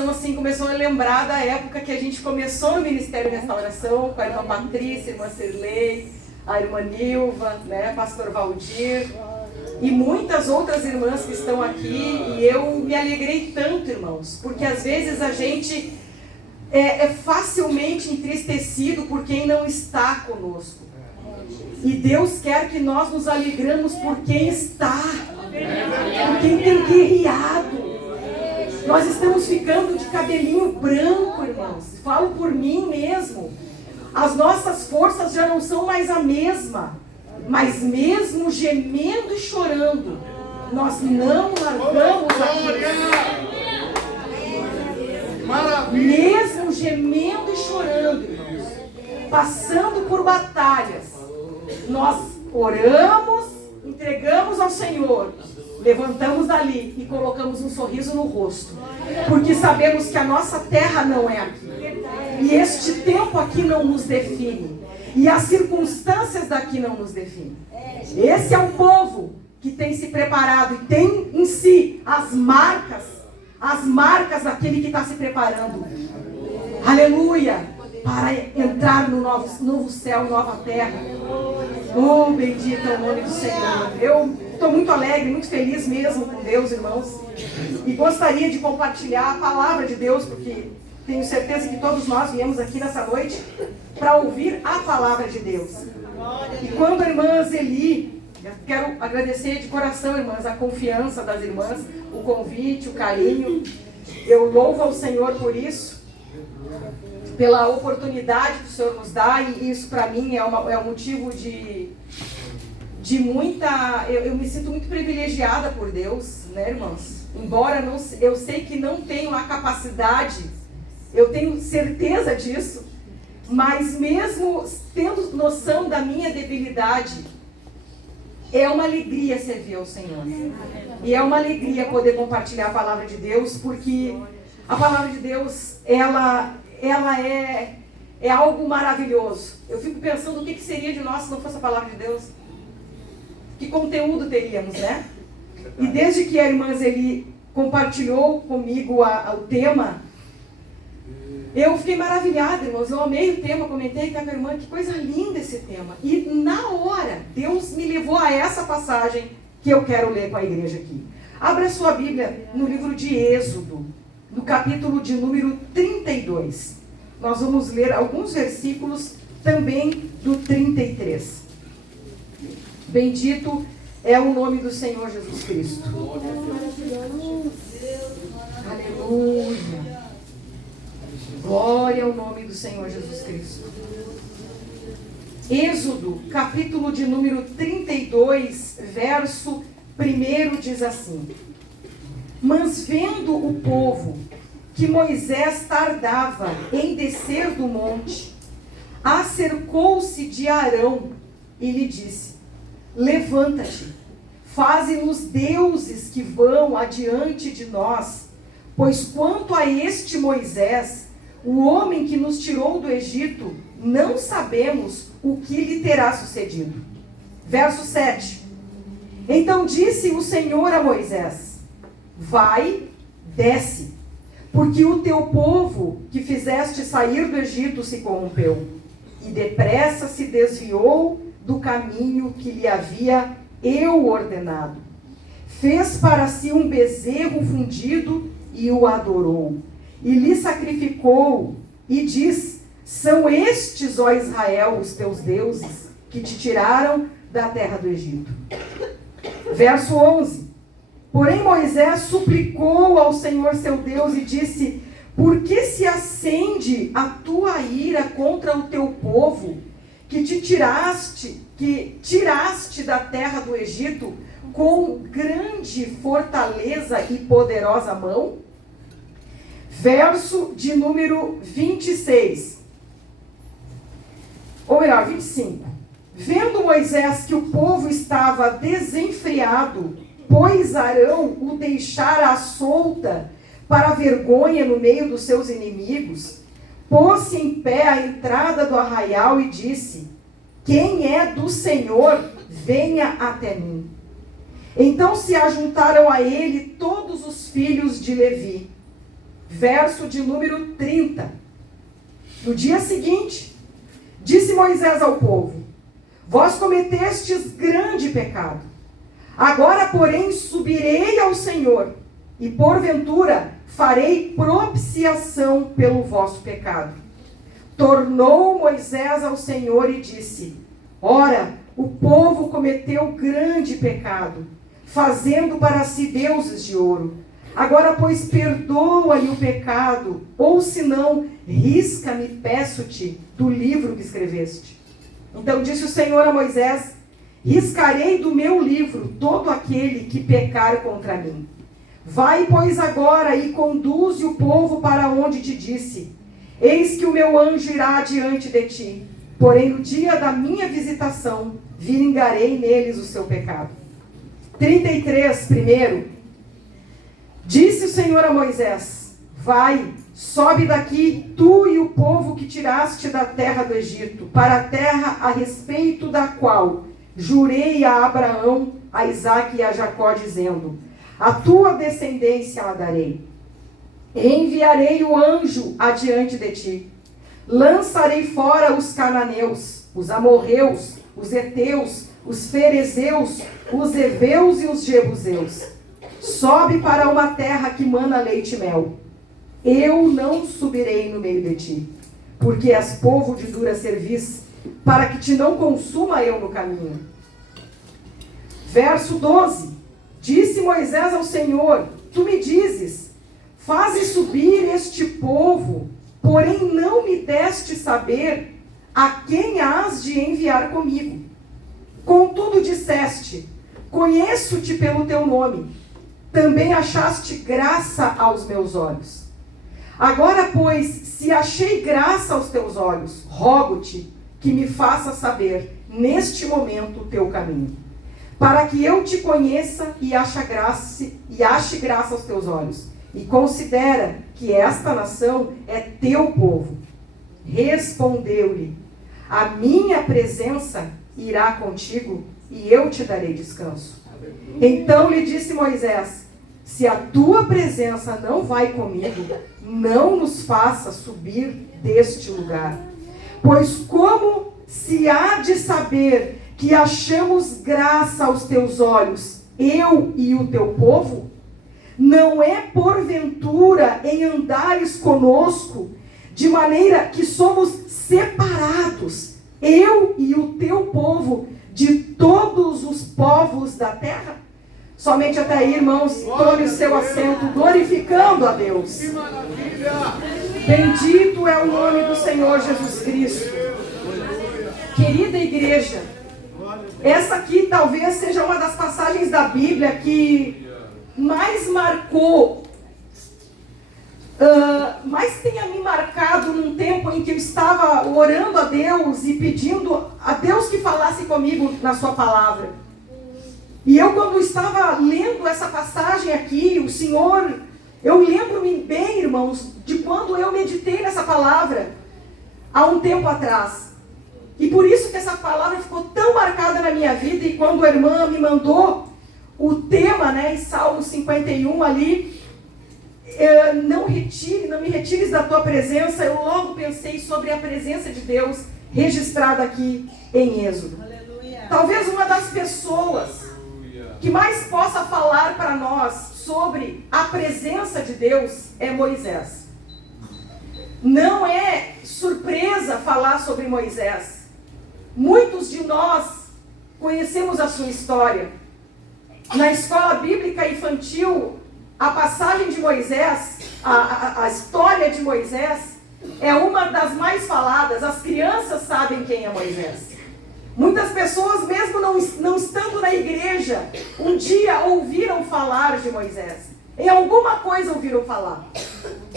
Então, assim, começou a lembrar da época que a gente começou no Ministério de Restauração, com a irmã Patrícia, a irmã Cirlei, a irmã Nilva, né, pastor Valdir, e muitas outras irmãs que estão aqui, e eu me alegrei tanto, irmãos, porque às vezes a gente é facilmente entristecido por quem não está conosco. E Deus quer que nós nos alegramos por quem está, por quem tem guerreado. Nós estamos ficando de cabelinho branco, irmãos. Falo por mim mesmo. As nossas forças já não são mais a mesma. Mas mesmo gemendo e chorando, nós não largamos aquilo. Mesmo gemendo e chorando, irmãos, passando por batalhas, nós oramos, entregamos ao Senhor, levantamos dali e colocamos um sorriso no rosto, porque sabemos que a nossa terra não é aqui, e este tempo aqui não nos define, e as circunstâncias daqui não nos definem. Esse é um povo que tem se preparado e tem em si as marcas daquele que está se preparando, aleluia, para entrar no novo céu, nova terra. Oh, bendito é o nome do Senhor. Eu estou muito alegre, muito feliz mesmo com Deus, irmãos. E gostaria de compartilhar a palavra de Deus, porque tenho certeza que todos nós viemos aqui nessa noite para ouvir a palavra de Deus. E quando a irmã Zeli, quero agradecer de coração, irmãs, a confiança das irmãs, o convite, o carinho. Eu louvo ao Senhor por isso, pela oportunidade que o Senhor nos dá, e isso para mim é um motivo de muita... Eu me sinto muito privilegiada por Deus, né, irmãos? Embora eu sei que não tenho a capacidade, eu tenho certeza disso, mas mesmo tendo noção da minha debilidade, é uma alegria servir ao Senhor. E é uma alegria poder compartilhar a palavra de Deus, porque a palavra de Deus, ela é algo maravilhoso. Eu fico pensando o que seria de nós se não fosse a palavra de Deus. Que conteúdo teríamos, né? E desde que a irmã Zeli compartilhou comigo o tema, eu fiquei maravilhada, irmãos. Eu amei o tema, comentei com a minha irmã, que coisa linda esse tema. E na hora, Deus me levou a essa passagem que eu quero ler com a igreja aqui. Abra sua Bíblia no livro de Êxodo, no capítulo de número 32. Nós vamos ler alguns versículos também do 33. Bendito é o nome do Senhor Jesus Cristo. Aleluia. Glória ao nome do Senhor Jesus Cristo. Êxodo, capítulo de número 32, verso 1 diz assim: Mas vendo o povo que Moisés tardava em descer do monte, acercou-se de Arão e lhe disse: Levanta-te, faze-nos deuses que vão adiante de nós, pois quanto a este Moisés, o homem que nos tirou do Egito, não sabemos o que lhe terá sucedido. Verso 7. Então disse o Senhor a Moisés: Vai, desce, porque o teu povo que fizeste sair do Egito se corrompeu, e depressa se desviou do caminho que lhe havia eu ordenado. Fez para si um bezerro fundido e o adorou. E lhe sacrificou, e diz: São estes, ó Israel, os teus deuses, que te tiraram da terra do Egito. Verso 11. Porém Moisés suplicou ao Senhor seu Deus e disse: Por que se acende a tua ira contra o teu povo, que tiraste da terra do Egito com grande fortaleza e poderosa mão? Verso de número 26. Ou melhor, 25. Vendo Moisés que o povo estava desenfreado, pois Arão o deixara à solta para vergonha no meio dos seus inimigos, pôs-se em pé à entrada do arraial e disse: Quem é do Senhor, venha até mim. Então se ajuntaram a ele todos os filhos de Levi, verso de número 30. No dia seguinte, disse Moisés ao povo: vós cometestes grande pecado. Agora, porém, subirei ao Senhor, e porventura farei propiciação pelo vosso pecado. Tornou Moisés ao Senhor e disse: ora, o povo cometeu grande pecado, fazendo para si deuses de ouro. Agora, pois, perdoa-lhe o pecado, ou senão, risca-me, peço-te, do livro que escreveste. Então disse o Senhor a Moisés: riscarei do meu livro todo aquele que pecar contra mim. Vai, pois, agora e conduze o povo para onde te disse. Eis que o meu anjo irá diante de ti, porém no dia da minha visitação, vingarei neles o seu pecado. 33, primeiro. Disse o Senhor a Moisés: vai, sobe daqui, tu e o povo que tiraste da terra do Egito, para a terra a respeito da qual jurei a Abraão, a Isaque e a Jacó, dizendo: a tua descendência a darei. Enviarei o anjo adiante de ti. Lançarei fora os cananeus, os amorreus, os heteus, os ferezeus, os heveus e os jebuseus. Sobe para uma terra que mana leite e mel. Eu não subirei no meio de ti, porque és povo de dura cerviz, para que te não consuma eu no caminho. Verso 12. Disse Moisés ao Senhor: tu me dizes, faze subir este povo, porém não me deste saber a quem hás de enviar comigo. Contudo disseste: conheço-te pelo teu nome. Também achaste graça aos meus olhos. Agora, pois, se achei graça aos teus olhos, rogo-te que me faça saber, neste momento, o teu caminho, para que eu te conheça e ache graça aos teus olhos, e considera que esta nação é teu povo. Respondeu-lhe: a minha presença irá contigo, e eu te darei descanso. Então lhe disse Moisés: se a tua presença não vai comigo, não nos faça subir deste lugar. Pois como se há de saber que achamos graça aos teus olhos, eu e o teu povo? Não é porventura em andares conosco, de maneira que somos separados, eu e o teu povo, de todos os povos da terra? Somente até aí, irmãos, tome o seu assento, glorificando a Deus. Que maravilha! Bendito é o nome do Senhor Jesus Cristo. Querida igreja, essa aqui talvez seja uma das passagens da Bíblia que mais marcou, mais tenha me marcado num tempo em que eu estava orando a Deus e pedindo a Deus que falasse comigo na sua palavra. E eu, quando estava lendo essa passagem aqui, o Senhor, eu lembro-me bem, irmãos, de quando eu meditei nessa palavra há um tempo atrás. E por isso que essa palavra ficou tão marcada na minha vida, e quando a irmã me mandou o tema, né, em Salmo 51 ali, não me retires da tua presença, eu logo pensei sobre a presença de Deus registrada aqui em Êxodo. Aleluia. Talvez uma das pessoas que mais possa falar para nós sobre a presença de Deus é Moisés. Não é surpresa falar sobre Moisés. Muitos de nós conhecemos a sua história. Na escola bíblica infantil, a passagem de Moisés, a história de Moisés, é uma das mais faladas. As crianças sabem quem é Moisés. Muitas pessoas, mesmo não estando na igreja, um dia ouviram falar de Moisés. Em alguma coisa ouviram falar.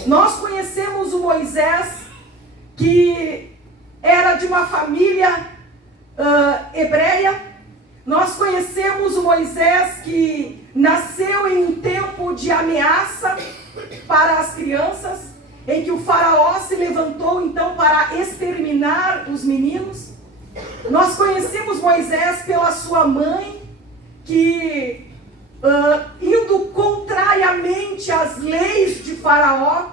Nós conhecemos o Moisés, que era de uma família hebreia. Nós conhecemos o Moisés que nasceu em um tempo de ameaça para as crianças, em que o faraó se levantou então para exterminar os meninos. Nós conhecemos Moisés pela sua mãe, que indo contrariamente às leis de faraó,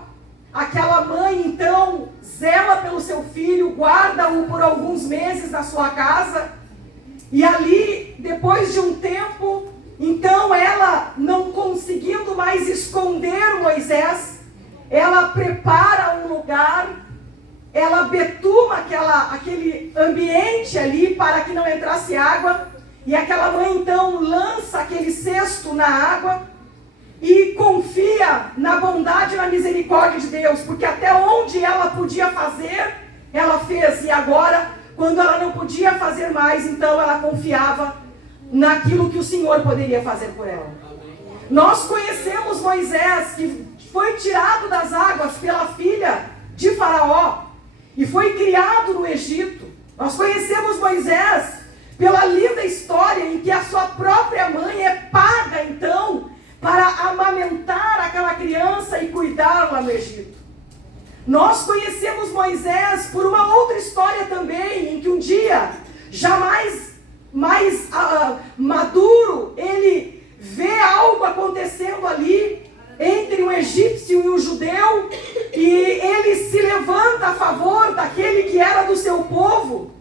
aquela mãe então zela pelo seu filho, guarda-o por alguns meses na sua casa, e ali, depois de um tempo, então ela, não conseguindo mais esconder Moisés, ela prepara um lugar, ela betuma aquele ambiente ali para que não entrasse água, e aquela mãe então lança aquele cesto na água e confia na bondade e na misericórdia de Deus, porque até onde ela podia fazer, ela fez, e agora, quando ela não podia fazer mais, então ela confiava naquilo que o Senhor poderia fazer por ela. Nós conhecemos Moisés, que foi tirado das águas pela filha de Faraó e foi criado no Egito. Nós conhecemos Moisés pela linda história em que a sua própria mãe é paga então para amamentar aquela criança e cuidá-la no Egito. Nós conhecemos Moisés por uma outra história também, em que um dia, já mais maduro, ele vê algo acontecendo ali entre um egípcio e um judeu, e ele se levanta a favor daquele que era do seu povo,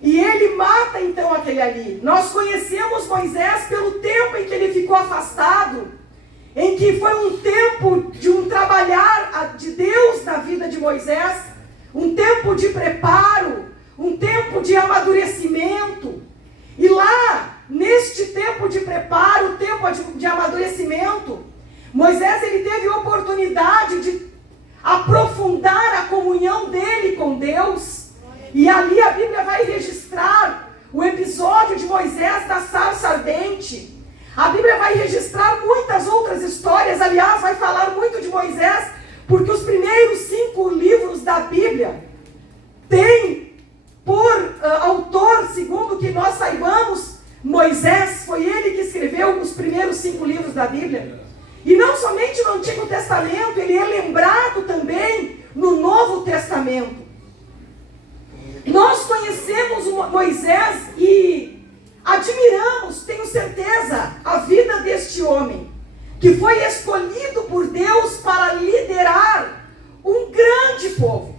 e ele mata então aquele ali. Nós conhecemos Moisés pelo tempo em que ele ficou afastado, em que foi um tempo de um trabalhar de Deus na vida de Moisés, um tempo de preparo, um tempo de amadurecimento. E lá, neste tempo de preparo, tempo de amadurecimento, Moisés ele teve a oportunidade de aprofundar a comunhão dele com Deus. E ali a Bíblia vai registrar o episódio de Moisés da sarça ardente. A Bíblia vai registrar muitas outras histórias, aliás, vai falar muito de Moisés, porque os primeiros 5 livros da Bíblia têm por autor, segundo que nós saibamos, Moisés. Foi ele que escreveu os primeiros 5 livros da Bíblia. E não somente no Antigo Testamento, ele é lembrado também no Novo Testamento. Nós conhecemos Moisés e admiramos, tenho certeza, a vida deste homem, que foi escolhido por Deus para liderar um grande povo,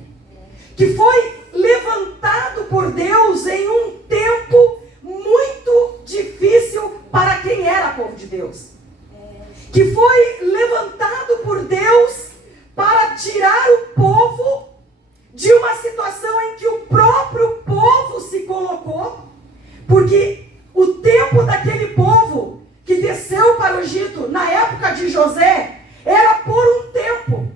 que foi levantado por Deus em um tempo muito difícil para quem era povo de Deus, que foi levantado por Deus para tirar o povo de uma situação em que o próprio povo se colocou, porque o tempo daquele povo que desceu para o Egito na época de José era por um tempo,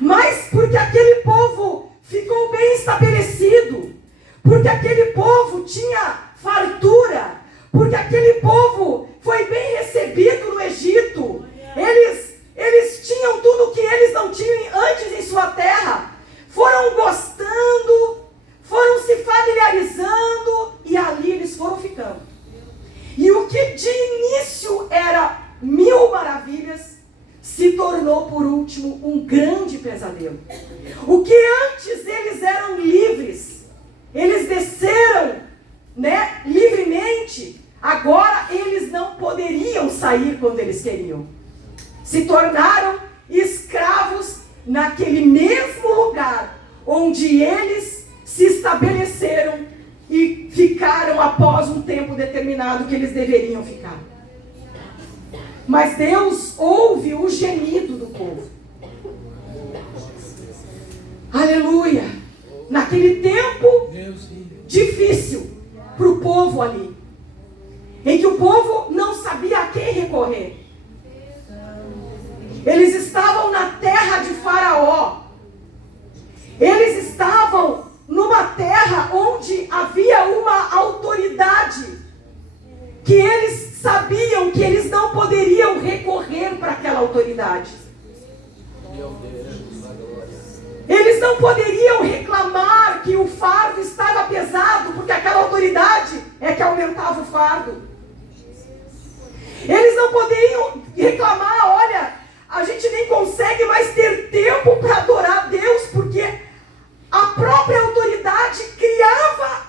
mas porque aquele povo ficou bem estabelecido, porque aquele povo tinha fartura, porque aquele povo foi bem recebido no Egito, eles tinham tudo o que eles não tinham antes em sua terra, foram gostando, foram se familiarizando, e ali eles foram ficando. E o que de início era 1000 maravilhas, se tornou por último um grande pesadelo. O que antes eles eram livres, eles desceram, livremente, agora eles não poderiam sair quando eles queriam. Se tornaram escravos naquele mesmo lugar onde eles se estabeleceram e ficaram após um tempo determinado que eles deveriam ficar. Mas Deus ouve o gemido do povo. Aleluia! Naquele tempo difícil para o povo ali, em que o povo não sabia a quem recorrer. Eles estavam na terra de Faraó. Eles estavam numa terra onde havia uma autoridade que eles sabiam que eles não poderiam recorrer para aquela autoridade. Eles não poderiam reclamar que o fardo estava pesado, porque aquela autoridade é que aumentava o fardo. Eles não poderiam reclamar, olha, a gente nem consegue mais ter tempo para adorar a Deus, porque a própria autoridade criava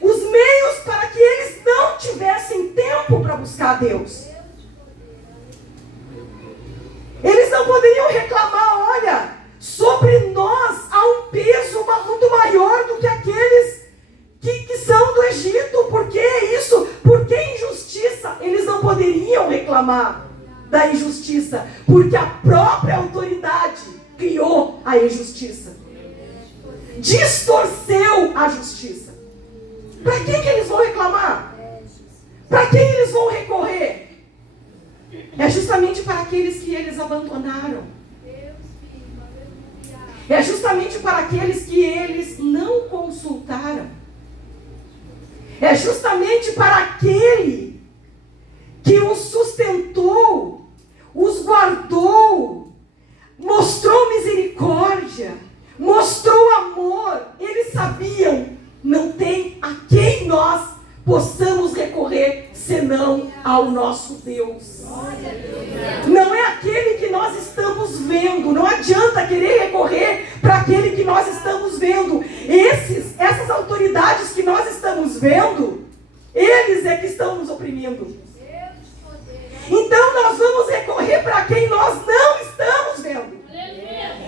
os meios para que eles não tivessem tempo para buscar a Deus. Eles não poderiam reclamar, olha, reclamar da injustiça, porque a própria autoridade criou a injustiça, distorceu a justiça. Para quem que eles vão reclamar? Para quem eles vão recorrer? É justamente para aqueles que eles abandonaram. É justamente para aqueles que eles não consultaram. É justamente para aquele que os sustentou, os guardou, mostrou misericórdia, mostrou amor. Eles sabiam, não tem a quem nós possamos recorrer senão ao nosso Deus. Não é aquele que nós estamos vendo. Não adianta querer recorrer para aquele que nós estamos vendo. Essas autoridades que nós estamos vendo, eles é que estão nos oprimindo. Então nós vamos recorrer para quem nós não estamos vendo.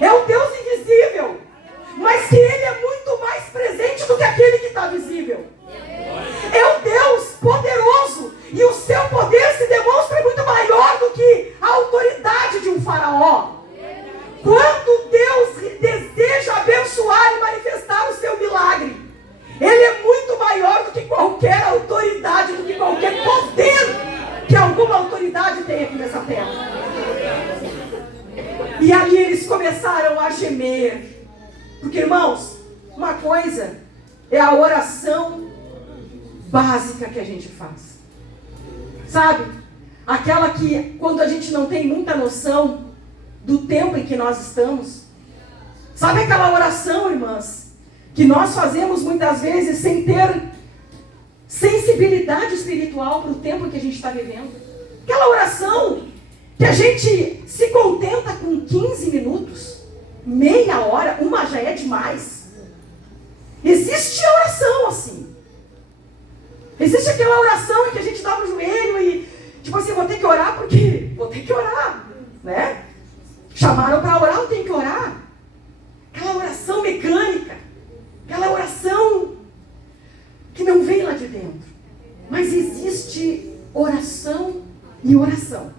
É o Deus invisível, mas que ele é muito mais presente do que aquele que está visível. É o Deus poderoso, e o seu poder se demonstra muito maior do que a autoridade de um faraó. Quando Deus deseja abençoar e manifestar o seu milagre, ele é muito maior do que qualquer autoridade, do que qualquer poder que alguma autoridade tem aqui nessa terra. E ali eles começaram a gemer. Porque, irmãos, uma coisa é a oração básica que a gente faz. Sabe? Aquela que, quando a gente não tem muita noção do tempo em que nós estamos. Sabe aquela oração, irmãs, que nós fazemos muitas vezes sem ter sensibilidade espiritual para o tempo em que a gente está vivendo? Aquela oração que a gente se contenta com 15 minutos, meia hora, uma já é demais. Existe oração assim. Existe aquela oração em que a gente dobra o joelho e, tipo assim, vou ter que orar porque vou ter que orar, né? Chamaram para orar, eu tenho que orar. Aquela oração mecânica, aquela oração que não vem lá de dentro. Mas existe oração e oração.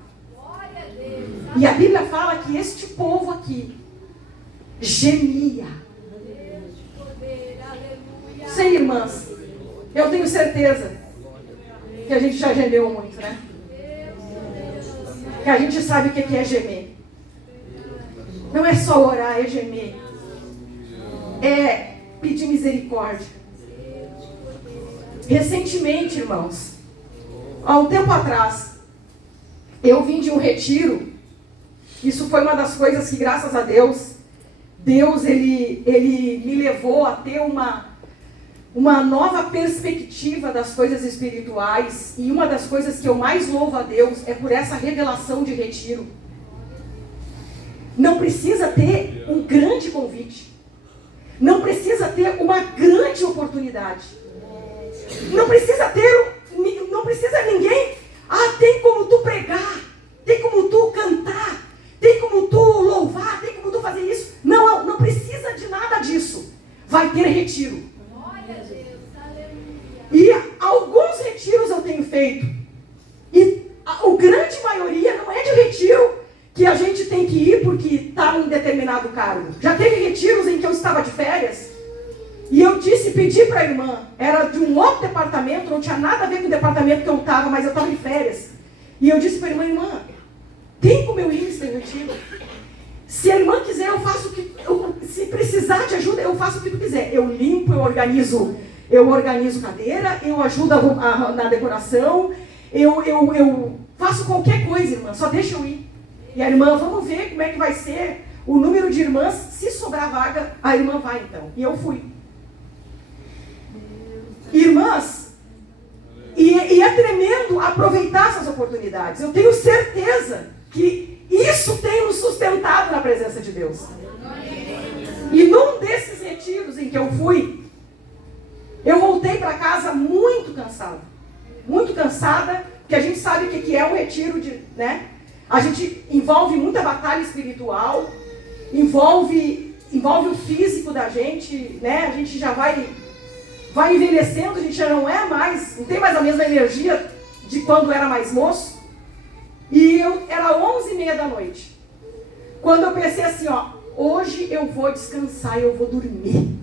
E a Bíblia fala que este povo aqui gemia. Sei, irmãs, eu tenho certeza que a gente já gemeu muito, né? Que a gente sabe o que é gemer. Não é só orar, é gemer. É pedir misericórdia. Recentemente, irmãos, há um tempo atrás, eu vim de um retiro. Isso foi uma das coisas que, graças a Deus, ele me levou a ter uma nova perspectiva das coisas espirituais. E uma das coisas que eu mais louvo a Deus é por essa revelação de retiro. Não precisa ter um grande convite. Não precisa ter uma grande oportunidade. Não precisa ninguém. Tem como tu pregar, tem como tu cantar, tem como tu louvar, tem como tu fazer isso. Não precisa de nada disso. Vai ter retiro. E alguns retiros eu tenho feito. E a grande maioria não é de retiro que a gente tem que ir porque está num determinado cargo. Já teve retiros em que eu estava de férias e eu pedi para a irmã, era de um outro departamento, não tinha nada a ver com o departamento que eu estava, mas eu estava de férias. E eu disse para a irmã, tem como eu ir nesse retiro? Se a irmã quiser, eu faço o que... se precisar de ajuda, eu faço o que tu quiser. Eu limpo, eu organizo cadeira, eu ajudo na decoração, eu faço qualquer coisa, irmã, só deixa eu ir. E a irmã, vamos ver como é que vai ser o número de irmãs. Se sobrar vaga, a irmã vai então. E eu fui. Irmãs, e é tremendo aproveitar essas oportunidades. Eu tenho certeza que isso tem nos sustentado na presença de Deus. E num desses retiros em que eu fui, eu voltei para casa muito cansada. Muito cansada, porque a gente sabe o que é um retiro né? A gente envolve muita batalha espiritual, envolve o físico da gente, né? A gente já vai envelhecendo, a gente já não tem mais a mesma energia de quando era mais moço. E era 11h30 da noite. Quando eu pensei assim, ó, hoje eu vou descansar, eu vou dormir.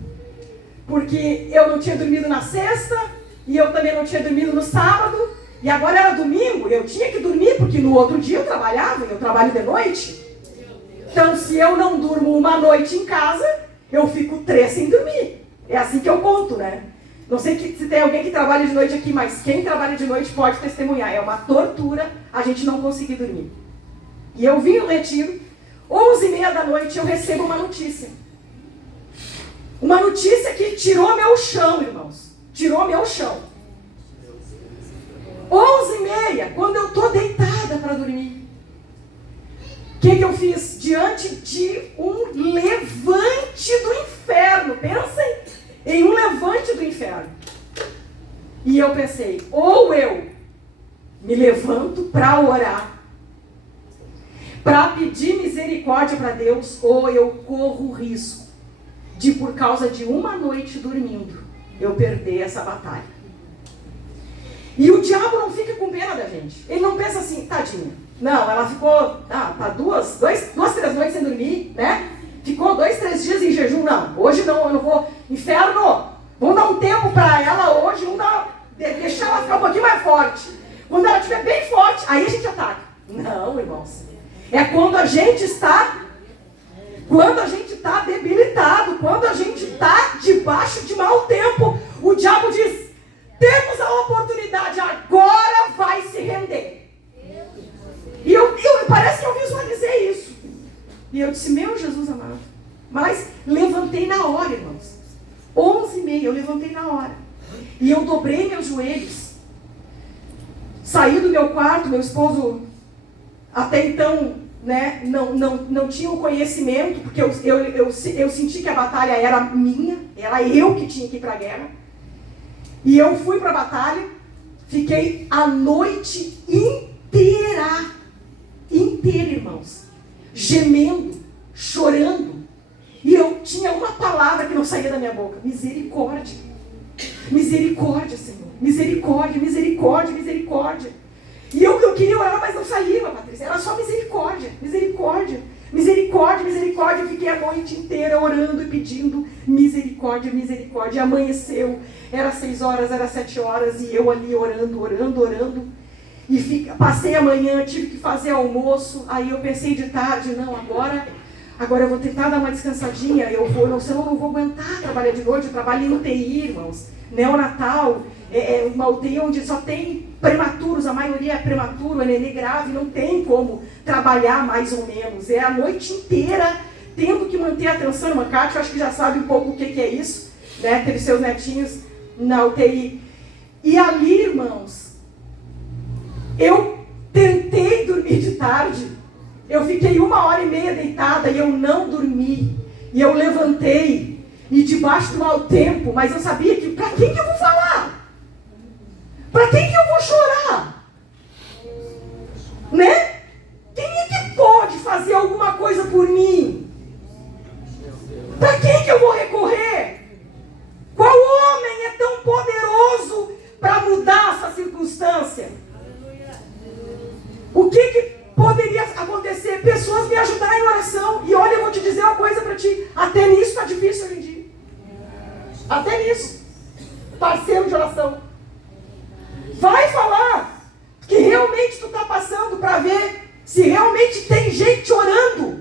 Porque eu não tinha dormido na sexta, e eu também não tinha dormido no sábado, e agora era domingo, eu tinha que dormir, porque no outro dia eu trabalhava, eu trabalho de noite. Então, se eu não durmo uma noite em casa, eu fico 3 sem dormir. É assim que eu conto, né? Não sei se tem alguém que trabalha de noite aqui, mas quem trabalha de noite pode testemunhar. É uma tortura a gente não conseguir dormir. E eu vim no retiro, 11h30 da noite, eu recebo uma notícia. Uma notícia que tirou meu chão, irmãos. Tirou meu chão. 11h30, quando eu estou deitada para dormir. O que eu fiz? Diante de um levante do inferno. Pensem em um levante do inferno. E eu pensei, ou eu me levanto para orar, para pedir misericórdia para Deus, ou eu corro o risco de, por causa de uma noite dormindo, eu perder essa batalha. E o diabo não fica com pena da gente. Ele não pensa assim, tadinha. Não, ela ficou tá 2, 3 noites sem dormir, né? Ficou 2, 3 dias em jejum. Não, hoje não, eu não vou. Inferno, vamos dar um tempo para ela hoje, deixar ela ficar um pouquinho mais forte. Quando ela estiver bem forte, aí a gente ataca. Não, irmãos. É quando a gente está debilitado, quando a gente está debaixo de mau tempo, o diabo diz, temos a oportunidade, agora vai se render. E parece que eu visualizei isso. E eu disse, meu Jesus amado. Mas levantei na hora, irmãos. 11h30, eu levantei na hora. E eu dobrei meus joelhos. Saí do meu quarto, meu esposo até então, né, não tinha o conhecimento, porque eu senti que a batalha era minha, era eu que tinha que ir para a guerra. E eu fui para a batalha, fiquei a noite inteira, irmãos, gemendo, chorando. E eu tinha uma palavra que não saía da minha boca, misericórdia. Misericórdia, Senhor. Misericórdia, misericórdia, misericórdia. E eu queria orar, mas não saía, Patrícia. Era só misericórdia, misericórdia, misericórdia, misericórdia. Eu fiquei a noite inteira orando e pedindo misericórdia, misericórdia. E amanheceu, era 6 horas, era 7 horas, e eu ali orando. E passei a manhã, tive que fazer almoço. Aí eu pensei de tarde, não, agora eu vou tentar dar uma descansadinha. Senão eu não vou aguentar trabalhar de noite. Eu trabalho em UTI, irmãos, neonatal. Uma UTI onde só tem prematuros, a maioria é prematuro, é nenê grave, não tem como trabalhar mais ou menos. É a noite inteira tendo que manter a atenção. Irmã Cátia, eu acho que já sabe um pouco o que é isso, né? Teve seus netinhos na UTI. E ali, irmãos, eu tentei dormir de tarde. Eu fiquei 1h30 deitada e eu não dormi. E eu levantei, e debaixo do mau tempo, mas eu sabia que, para quem que eu vou falar? Para quem que eu vou chorar? Né? Quem é que pode fazer alguma coisa por mim? Para quem que eu vou recorrer? Qual homem é tão poderoso para mudar essa circunstância? O que poderia acontecer? Pessoas me ajudarem em oração. E olha, eu vou te dizer uma coisa para ti. Até nisso está difícil hoje em dia. Até nisso. Parceiro de oração. Vai falar que realmente tu está passando para ver se realmente tem gente orando.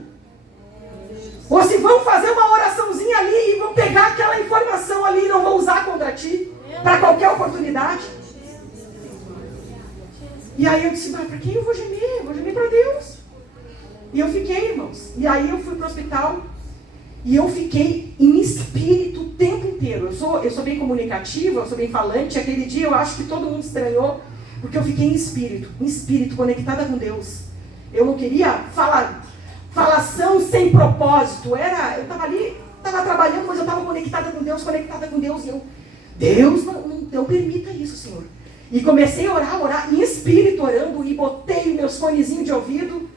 Ou se vão fazer uma oraçãozinha ali e vão pegar aquela informação ali e não vão usar contra ti para qualquer oportunidade. E aí eu disse, mas para quem eu vou gemer? Eu vou gemer para Deus. E eu fiquei, irmãos. E aí eu fui para o hospital e eu fiquei em espírito o tempo inteiro. Eu sou bem comunicativa, eu sou bem falante. Aquele dia eu acho que todo mundo estranhou, porque eu fiquei em espírito, conectada com Deus. Eu não queria falação sem propósito. Eu estava ali, estava trabalhando, mas eu estava conectada com Deus. E eu, Deus, não permita isso, Senhor. E comecei a orar em espírito, orando, e botei meus fonezinhos de ouvido,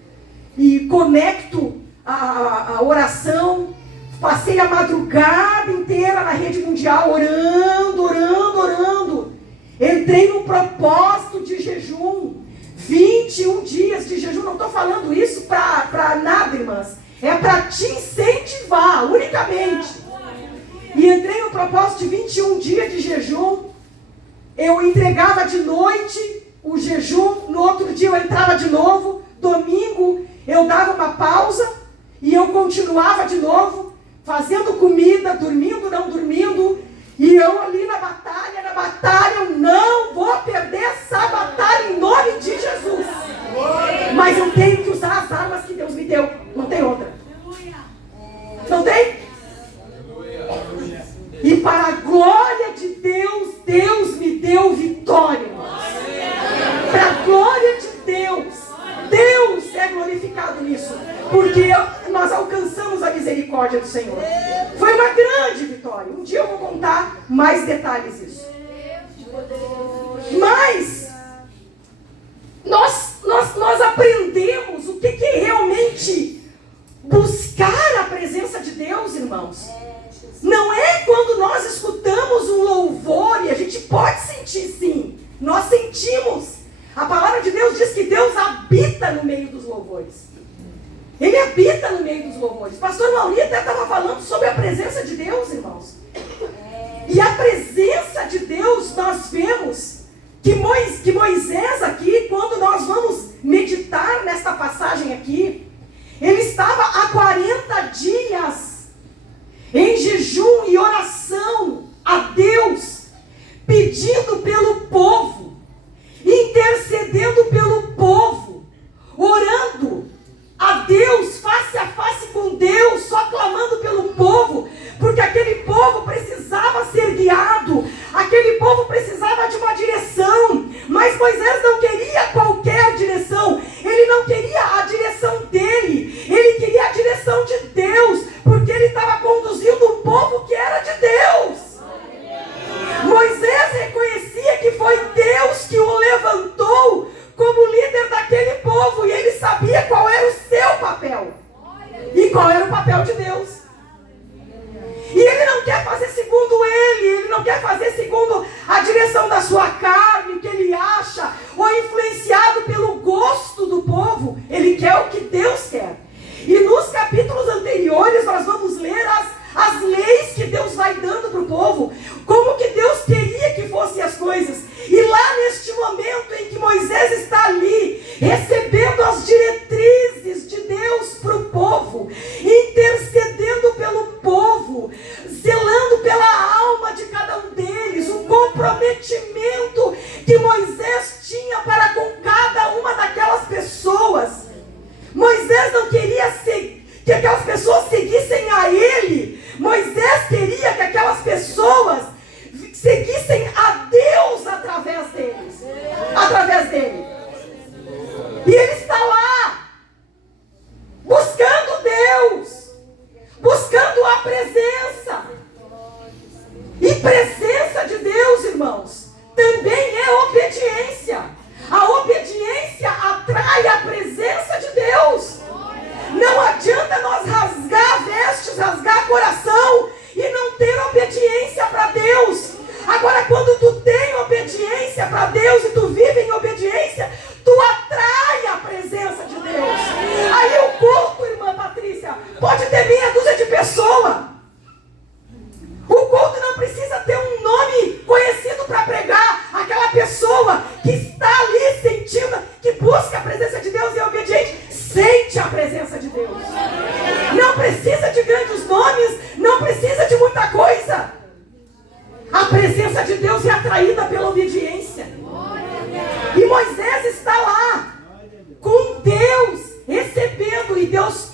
e conecto a oração. Passei a madrugada inteira na rede mundial, orando. Entrei no propósito de jejum. 21 dias de jejum. Não estou falando isso para nada, irmãs. É para te incentivar, unicamente. E entrei no propósito de 21 dias de jejum. Eu entregava de noite o jejum. No outro dia eu entrava de novo. Domingo eu dava uma pausa. E eu continuava de novo. Fazendo comida, dormindo, não dormindo. E eu ali na batalha, eu não vou perder essa batalha em nome de Jesus. Mas eu tenho que usar as armas que Deus me deu. Não tem outra. Não tem? E para a glória de Deus, Deus me deu vitória. Para a glória de Deus, Deus é glorificado nisso. Porque nós alcançamos a misericórdia do Senhor. Foi uma grande vitória. Um dia eu vou contar mais detalhes disso. Mas nós aprendemos o que é realmente buscar a presença de Deus, irmãos. Não é quando nós escutamos um louvor, e a gente pode sentir sim. Nós sentimos. A palavra de Deus diz que Deus habita no meio dos louvores. Ele habita no meio dos louvores. Pastor Mauri até estava falando sobre a presença de Deus, irmãos. E a presença de Deus, nós vemos que Moisés aqui, quando nós vamos meditar nesta passagem aqui, ele estava há 40 dias em jejum e oração a Deus, pedindo pelo povo, intercedendo pelo povo, orando a Deus, face a face com Deus, só clamando pelo povo, porque aquele povo precisava ser guiado, aquele povo precisava de uma direção, mas Moisés não queria qualquer direção, ele não queria a direção dele, ele queria a direção de Deus, porque ele estava conduzindo um povo que era de Deus. Moisés reconhecia que foi Deus que o levantou como líder daquele povo, e ele sabia qual era o seu papel e qual era o papel de Deus. E ele não quer fazer segundo ele não quer fazer segundo a direção da sua carne, o que ele acha, ou influenciado pelo gosto do povo. Ele quer o que Deus quer. E nos capítulos anteriores nós vamos ler as leis que Deus vai dando para o povo, como que Deus queria que fossem as coisas. E lá neste momento em que Moisés está ali, recebendo as diretrizes de Deus para o povo, intercedendo pelo povo, zelando pela alma de cada um deles, o comprometimento que Moisés tinha para com cada uma daquelas pessoas. Moisés não queria que aquelas pessoas seguissem a ele. Moisés queria que aquelas pessoas seguissem a Deus através deles. Através dele. E ele está lá, buscando Deus, buscando a presença. E presença de Deus, irmãos, também é obediência. A obediência atrai a presença de Deus. Não adianta nós rasgar vestes, rasgar coração e não ter obediência para Deus. Agora, quando tu tem obediência para Deus e tu vive em obediência, tu atrai a presença de Deus. Aí o culto, irmã Patrícia, pode ter meia dúzia de pessoas. O culto não precisa ter um nome conhecido para pregar. Aquela pessoa que está ali sentindo, que busca a presença de Deus e é obediente, sente a presença de Deus. Não precisa de grandes nomes, não precisa de muita coisa. A presença de Deus é atraída pela obediência. E Moisés está lá, com Deus, recebendo, e Deus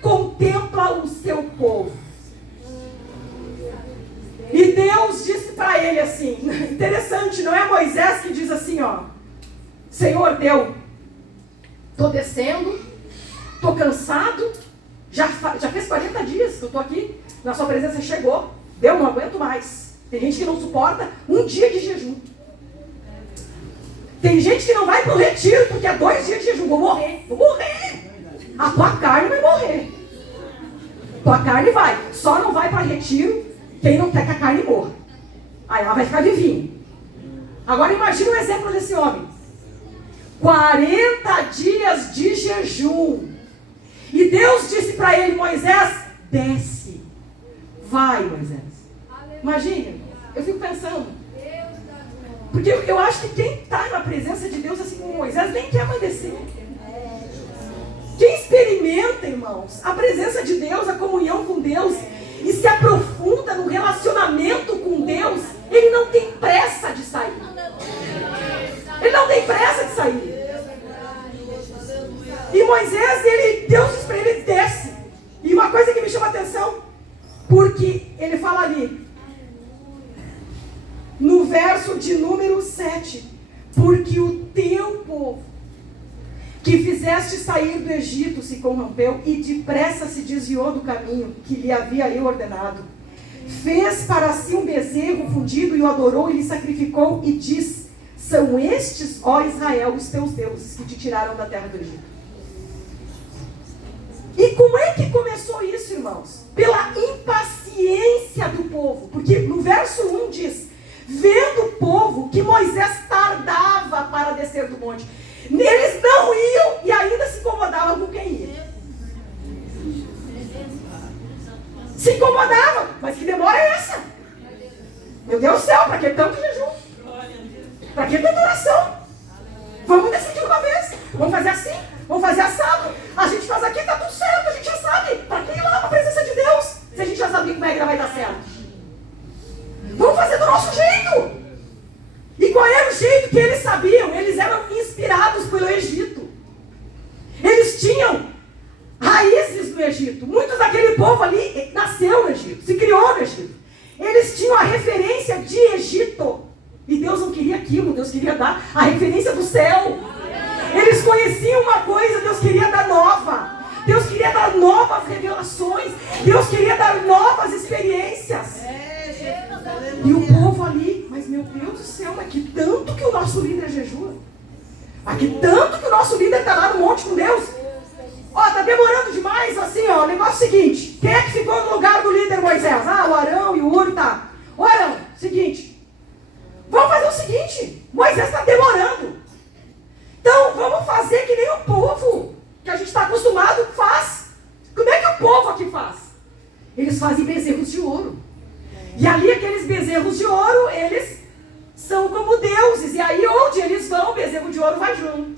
contempla o seu povo. E Deus disse para ele assim, interessante, não é Moisés que diz assim, ó, Senhor, estou descendo, estou cansado, já fez 40 dias que eu estou aqui, na sua presença chegou, não aguento mais. Tem gente que não suporta um dia de jejum. Tem gente que não vai para o retiro porque é 2 dias de jejum. Vou morrer. A tua carne vai morrer. Tua carne vai. Só não vai para retiro quem não quer que a carne morra. Aí ela vai ficar vivinha. Agora imagina o exemplo desse homem. 40 dias de jejum. E Deus disse para ele: Moisés, desce. Vai, Moisés. Imagina, eu fico pensando. Porque eu acho que quem está na presença de Deus, assim como Moisés, nem quer mais descer. Quem experimenta, irmãos, a presença de Deus, a comunhão com Deus, e se aprofunda no relacionamento com Deus, ele não tem pressa de sair. Ele não tem pressa de sair. E Moisés, Deus disse para ele: desce. E uma coisa que me chama a atenção, porque ele fala ali, no verso de número 7, porque o teu povo, que fizeste sair do Egito, se corrompeu e depressa se desviou do caminho que lhe havia eu ordenado. Fez para si um bezerro fundido e o adorou e lhe sacrificou e diz: são estes, ó Israel, os teus deuses que te tiraram da terra do Egito. E como é que começou isso, irmãos? Pela impaciência do povo. Porque no verso 1 diz: vendo o povo que Moisés tardava para descer do monte. Eles não iam e ainda se incomodavam com quem ia. Se incomodavam, mas que demora é essa? Meu Deus do céu, para que tanto jejum? Para que tanta oração? Vamos decidir uma vez. Vamos fazer assim, vamos fazer assado. A gente faz aqui, tá tudo certo, a gente já sabe. Para que ir lá na presença de Deus, se a gente já sabe como é que vai dar certo? Vamos fazer do nosso jeito. E qual era o jeito que eles sabiam? Eles eram inspirados pelo Egito. Eles tinham raízes no Egito. Muitos daquele povo ali nasceu no Egito, se criou no Egito. Eles tinham a referência de Egito. E Deus não queria aquilo, Deus queria dar a referência do céu. Eles conheciam uma coisa, Deus queria dar nova. Deus queria dar novas revelações. Deus queria dar novas experiências. E o povo ali, mas meu Deus do céu, mas que tanto que o nosso líder jejua. Mas que tanto que o nosso líder está lá no monte com Deus. Ó, tá demorando demais, assim, ó, o negócio é o seguinte. Quem é que ficou no lugar do líder Moisés? Ah, o Arão e o Hur, tá. Ô Arão, seguinte. Vamos fazer o seguinte. Moisés está demorando. Então, vamos fazer que nem o povo que a gente está acostumado faz. Como é que o povo aqui faz? Eles fazem bezerros de ouro. E ali aqueles bezerros de ouro, eles são como deuses. E aí onde eles vão, o bezerro de ouro vai junto.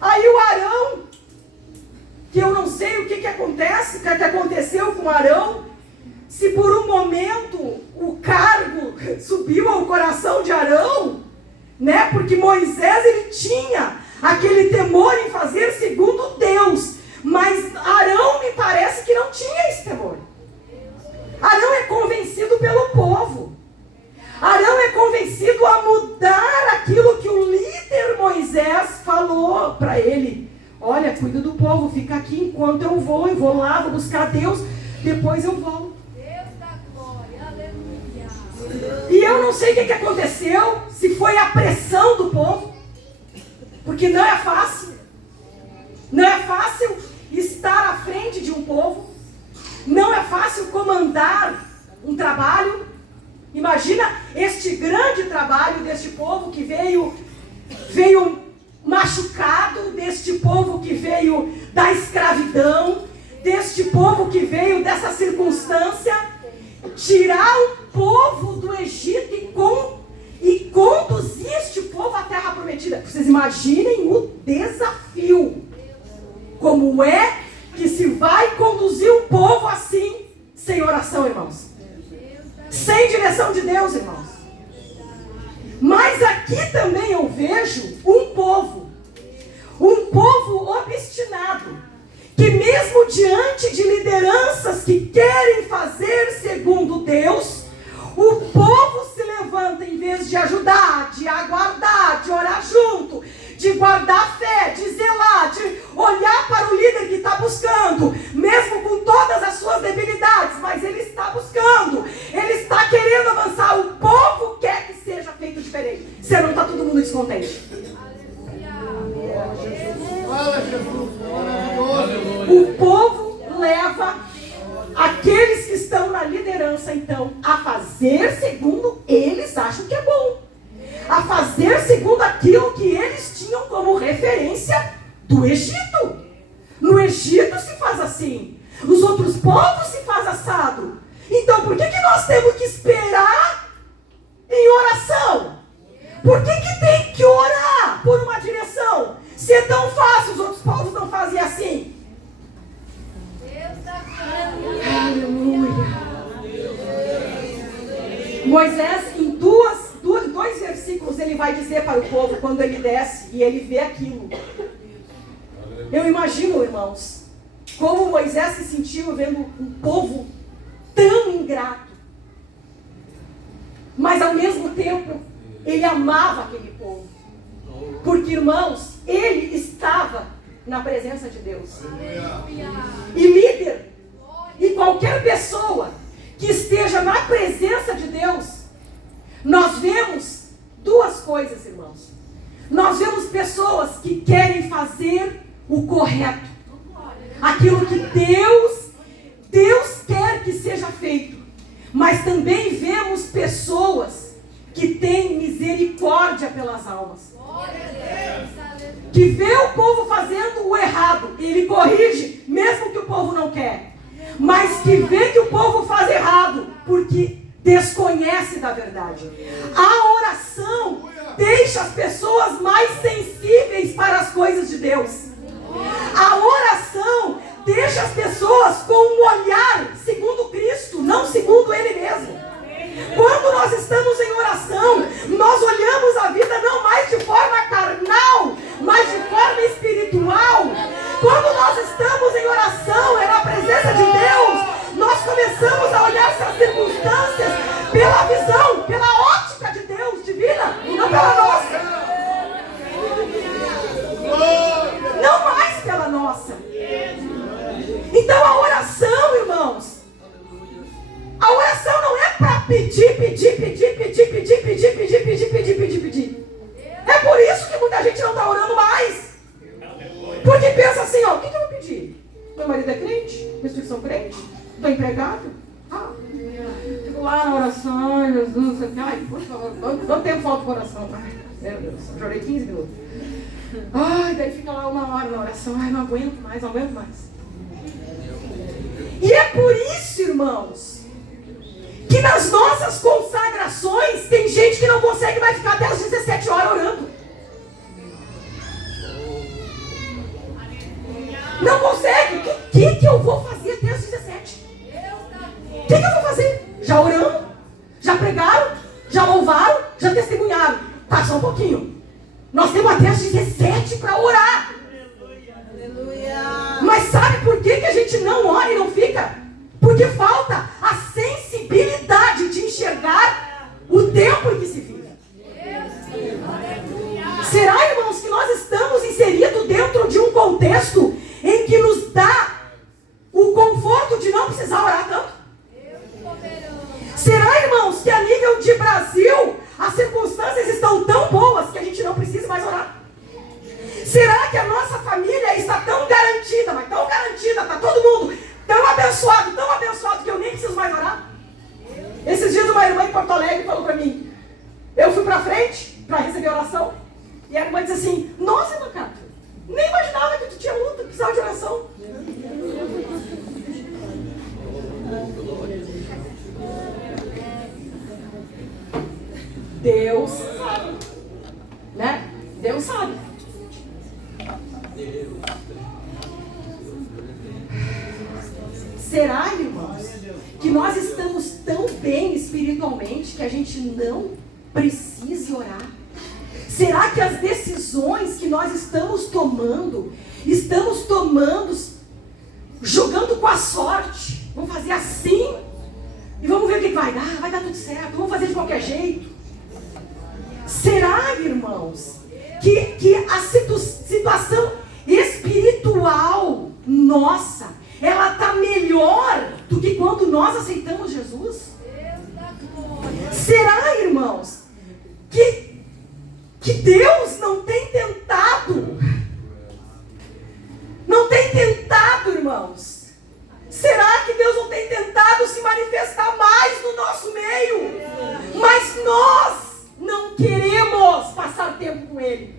Aí o Arão, que eu não sei o que acontece, o que aconteceu com o Arão, se por um momento o cargo subiu ao coração de Arão, né? Porque Moisés, ele tinha aquele temor em fazer segundo Deus. Mas Arão me parece que não tinha esse temor. Arão é convencido pelo povo. Arão é convencido a mudar aquilo que o líder Moisés falou para ele. Olha, cuida do povo, fica aqui enquanto eu vou lá, vou buscar Deus, depois eu volto. Deus da glória, aleluia. E eu não sei o que aconteceu, se foi a pressão do povo, porque não é fácil. Não é fácil estar à frente de um povo. Não é fácil comandar um trabalho. Imagina este grande trabalho deste povo que veio machucado, deste povo que veio da escravidão, deste povo que veio dessa circunstância, tirar o povo do Egito e conduzir este povo à terra prometida. Vocês imaginem o desafio. Como é que se vai conduzir o povo assim, sem oração, irmãos? Sem direção de Deus, irmãos. Mas aqui também eu vejo um povo obstinado, que mesmo diante de lideranças que querem fazer segundo Deus, o povo se levanta em vez de ajudar, de aguardar, de orar junto, de guardar a fé, de zelar, de olhar para o líder que está buscando, mesmo com todas as suas debilidades, mas ele está buscando, ele está querendo avançar. O povo quer que seja feito diferente, senão está todo mundo descontente. O povo leva aqueles que estão na liderança, então, a fazer segundo eles acham que é bom, a fazer segundo aquilo que eles tinham como como referência do Egito. No Egito se faz assim. Os outros povos se faz assado. Então por que nós temos que esperar em oração? Por que tem que orar por uma direção? Se é tão fácil, os outros povos não fazem assim. Aleluia. Moisés, em dois versículos, ele vai dizer para o povo, quando ele desce e ele vê aquilo. Eu imagino, irmãos, como Moisés se sentiu vendo um povo tão ingrato. Mas ao mesmo tempo, ele amava aquele povo. Porque, irmãos, ele estava na presença de Deus. E líder, e qualquer pessoa que esteja na presença de Deus, nós vemos duas coisas, irmãos. Nós vemos pessoas que querem fazer o correto. Aquilo que Deus quer que seja feito. Mas também vemos pessoas que têm misericórdia pelas almas. Que vê o povo fazendo o errado, ele corrige, mesmo que o povo não quer. Mas que vê que o povo faz errado, porque desconhece da verdade. A oração deixa as pessoas mais sensíveis para as coisas de Deus. A oração deixa as pessoas com um olhar segundo Cristo, não segundo Ele mesmo. Quando nós estamos em oração, nós olhamos a vida não mais de forma carnal, mas de forma espiritual. Quando nós estamos em oração, é na presença de Deus, nós começamos a olhar essas circunstâncias pela visão, pela ótica de Deus divina, e não pela nossa. Não mais pela nossa. Então a oração, irmãos, a oração não é para pedir. É por isso que muita gente não está orando mais. Porque pensa assim, ó, o que eu vou pedir? Meu marido é crente? Meus filhos são crentes? Estou empregado? Fico lá na oração, ai Jesus, ai, por favor, não tenho falta de oração. Ai, meu Deus, chorei 15 minutos. Ai, daí fica lá uma hora na oração, ai, não aguento mais. E é por isso, irmãos, que nas nossas consagrações tem gente que não consegue mais ficar até as 17 horas orando. Não consegue. O que eu vou fazer até as 17? O que eu vou fazer? Já oramos? Já pregaram? Já louvaram? Já testemunharam? Tá, só um pouquinho. Nós temos até as 17 para orar. Mas sabe por que a gente não ora e não fica? Porque falta a sensibilidade de enxergar o tempo em que se vive. Será, irmãos, que nós estamos inseridos dentro de um contexto em que nos dá o conforto de não precisar orar tanto? Será, irmãos, que a nível de Brasil as circunstâncias estão tão boas que a gente não precisa mais orar? Será que a nossa família está tão garantida, mas tão garantida, está todo mundo tão abençoado que eu nem preciso mais orar? Esses dias uma irmã em Porto Alegre falou para mim, eu fui para frente para receber oração, e a irmã disse assim, nossa, irmã Cátia, nem imaginava que tu tinha luta, precisava de oração. Deus sabe, né? Deus sabe. Será, irmãos, que nós estamos tão bem espiritualmente que a gente não precise orar? Será que as decisões que nós estamos tomando jogando com a sorte? Vamos fazer assim e vamos ver o que vai dar. Vai dar tudo certo, vamos fazer de qualquer jeito. Será, irmãos, que a situação espiritual nossa, ela está melhor do que quando nós aceitamos Jesus? Será, irmãos, que Deus não tem tentado, irmãos? Será que Deus não tem tentado se manifestar mais no nosso meio? Mas nós não queremos passar tempo com Ele.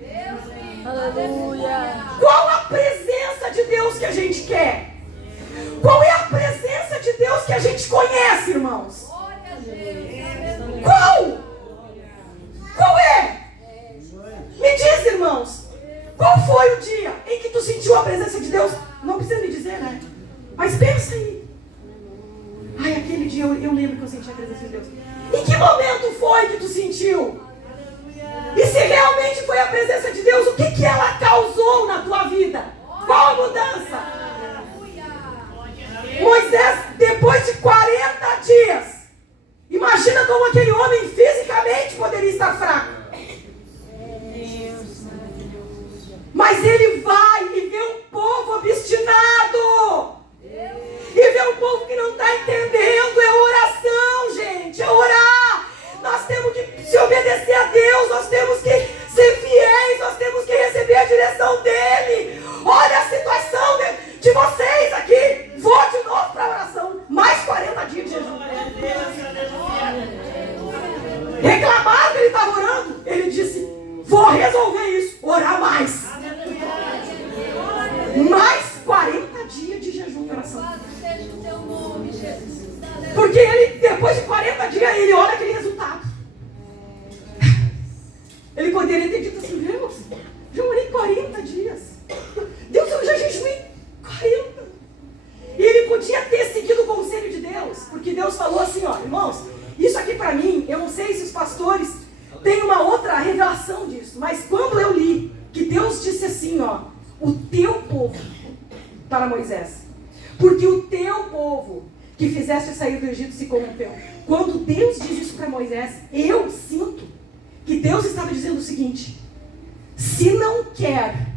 Aleluia. Qual a presença de Deus que a gente quer? Qual é a presença de Deus que a gente conhece, irmãos? Qual? Qual é? Me diz, irmãos, qual foi o dia em que tu sentiu a presença de Deus? Não precisa me dizer, né? Mas pensa aí. Ai, aquele dia eu lembro que eu senti a presença de Deus. Em que momento foi que tu sentiu? E se realmente foi a presença de Deus, o que ela causou na tua vida? Qual a mudança? Moisés, depois de 40 dias, imagina como aquele homem fisicamente poderia estar fraco. Mas ele vai e vê um povo obstinado. E vê um povo que não está entendendo. É oração, gente. É orar. Nós temos que se obedecer a Deus. Nós temos que ser fiéis. Nós temos que receber a direção dEle. Olha a situação de vocês aqui. Vou de novo para a oração. Mais 40 dias de jejum. Reclamaram que ele estava orando. Ele disse, vou resolver isso. Orar mais. Mais 40 dias de jejum e oração. Porque ele, depois de 40 dias, ele olha aquele resultado. Ele poderia ter dito assim, Deus, já orei 40 dias. Deus, eu já jejuei 40. E ele podia ter seguido o conselho de Deus. Porque Deus falou assim, ó, irmãos, isso aqui para mim, eu não sei se os pastores têm uma outra revelação disso. Mas quando eu li que Deus disse assim, ó, o teu povo, para Moisés, porque o teu povo que fizeste sair do Egito se corrompeu. Quando Deus diz isso para Moisés, eu sinto que Deus estava dizendo o seguinte, se não quer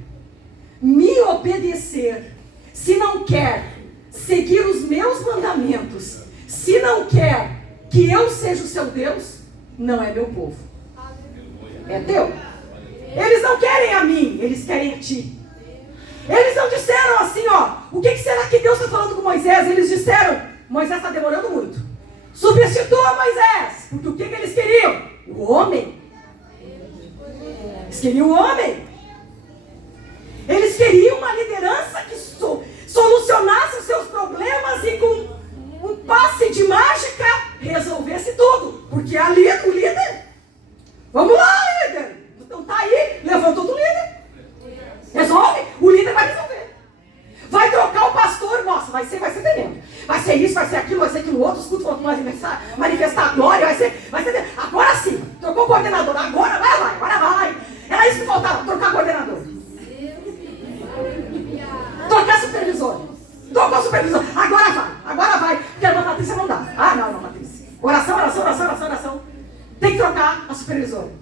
me obedecer, se não quer seguir os meus mandamentos, se não quer que eu seja o seu Deus, não é meu povo, é teu. Eles não querem a mim, eles querem a ti. Eles não disseram assim, ó, o que será que Deus está falando com Moisés? Eles disseram, Moisés está demorando muito. Substitua Moisés, porque o que eles queriam? O homem. Eles queriam o homem. Eles queriam uma liderança que solucionasse os seus problemas e com um passe de mágica resolvesse tudo. Porque ali o líder, vamos lá, líder. Então tá aí, levantou do líder. Resolve, o líder vai resolver. Vai trocar o pastor, nossa, vai ser tremendo. Vai ser isso, vai ser aquilo, vai ser aquilo outro, os cultos vão manifestar a glória, vai ser. Agora sim, trocou o coordenador, agora vai. Era isso que faltava, trocar coordenador. Trocar supervisor. Trocou supervisor, agora vai. Porque a irmã Patrícia não dá. Ah, não, Patrícia. Oração. Tem que trocar a supervisora.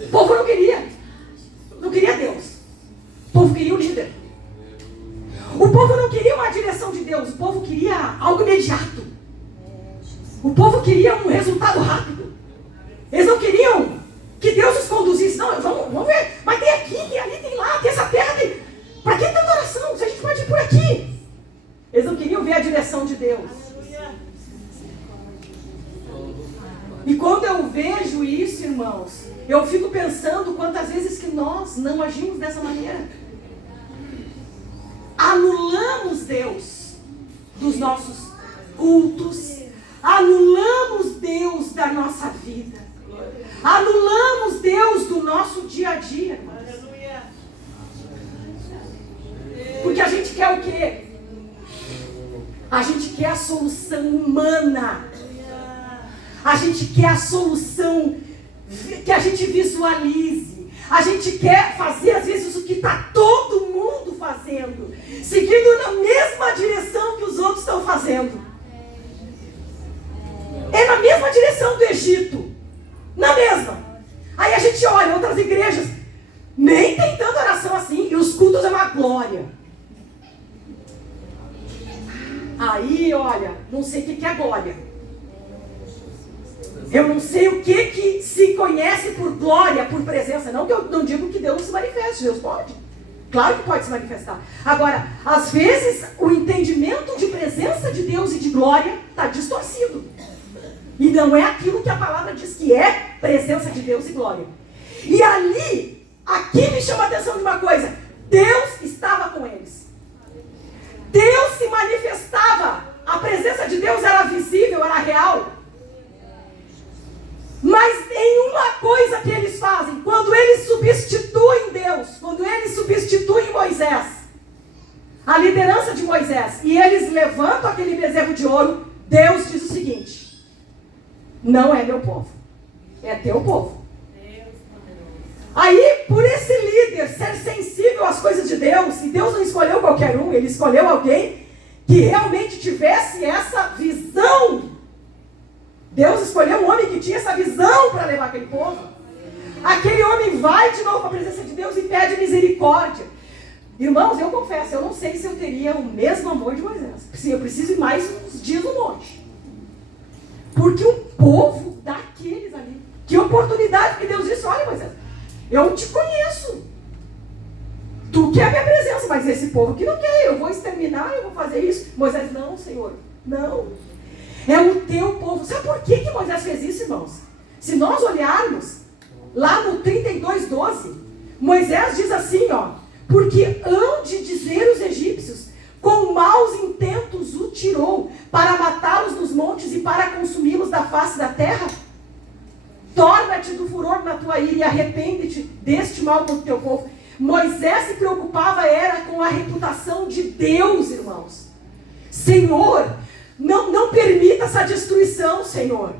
O povo não queria. Não queria Deus. O povo queria o líder. O povo não queria uma direção de Deus. O povo queria algo imediato. O povo queria um resultado rápido. Eles não queriam que Deus os conduzisse. Não, vamos ver. Mas tem aqui, tem ali, tem lá, tem essa terra. Para que tanta oração? Se a gente pode ir por aqui. Eles não queriam ver a direção de Deus. E quando eu vejo isso, irmãos, eu fico pensando quantas vezes que nós não agimos dessa maneira. Anulamos Deus dos nossos cultos. Anulamos Deus da nossa vida. Anulamos Deus do nosso dia a dia, irmãos. Porque a gente quer o quê? A gente quer a solução humana. A gente quer a solução que a gente visualize. A gente quer fazer, às vezes, o que está todo mundo fazendo, seguindo na mesma direção que os outros estão fazendo. É na mesma direção do Egito. Na mesma. Aí a gente olha outras igrejas, nem tem tanta oração assim, e os cultos é uma glória. Aí, olha, não sei o que é glória. Eu não sei o que se conhece por glória, por presença. Não que eu não digo que Deus se manifeste, Deus pode. Claro que pode se manifestar. Agora, às vezes, o entendimento de presença de Deus e de glória está distorcido. E não é aquilo que a palavra diz que é presença de Deus e glória. E ali, aqui me chama a atenção de uma coisa. Deus estava com eles. Deus se manifestava. A presença de Deus era visível, era real. Mas em uma coisa que eles fazem, quando eles substituem Deus, quando eles substituem Moisés, a liderança de Moisés, e eles levantam aquele bezerro de ouro, Deus diz o seguinte: não é meu povo, é teu povo. Aí, por esse líder ser sensível às coisas de Deus, e Deus não escolheu qualquer um, ele escolheu alguém que realmente tivesse essa visão. Deus escolheu um homem que tinha essa visão para levar aquele povo. Aquele homem vai de novo para a presença de Deus e pede misericórdia. Irmãos, eu confesso, eu não sei se eu teria o mesmo amor de Moisés. Sim, eu preciso ir mais uns dias no monte. Porque o povo daqueles ali, que oportunidade que Deus disse: olha, Moisés, eu te conheço. Tu quer a minha presença, mas esse povo que não quer, eu vou exterminar, eu vou fazer isso. Moisés: não, Senhor, não. É o teu povo. Sabe por que Moisés fez isso, irmãos? Se nós olharmos lá no 32:12, Moisés diz assim, ó: porque hão de dizer os egípcios, com maus intentos o tirou, para matá-los nos montes e para consumi-los da face da terra? Torna-te do furor na tua ira e arrepende-te deste mal contra o teu povo. Moisés se preocupava era com a reputação de Deus, irmãos. Senhor, não permita essa destruição, Senhor.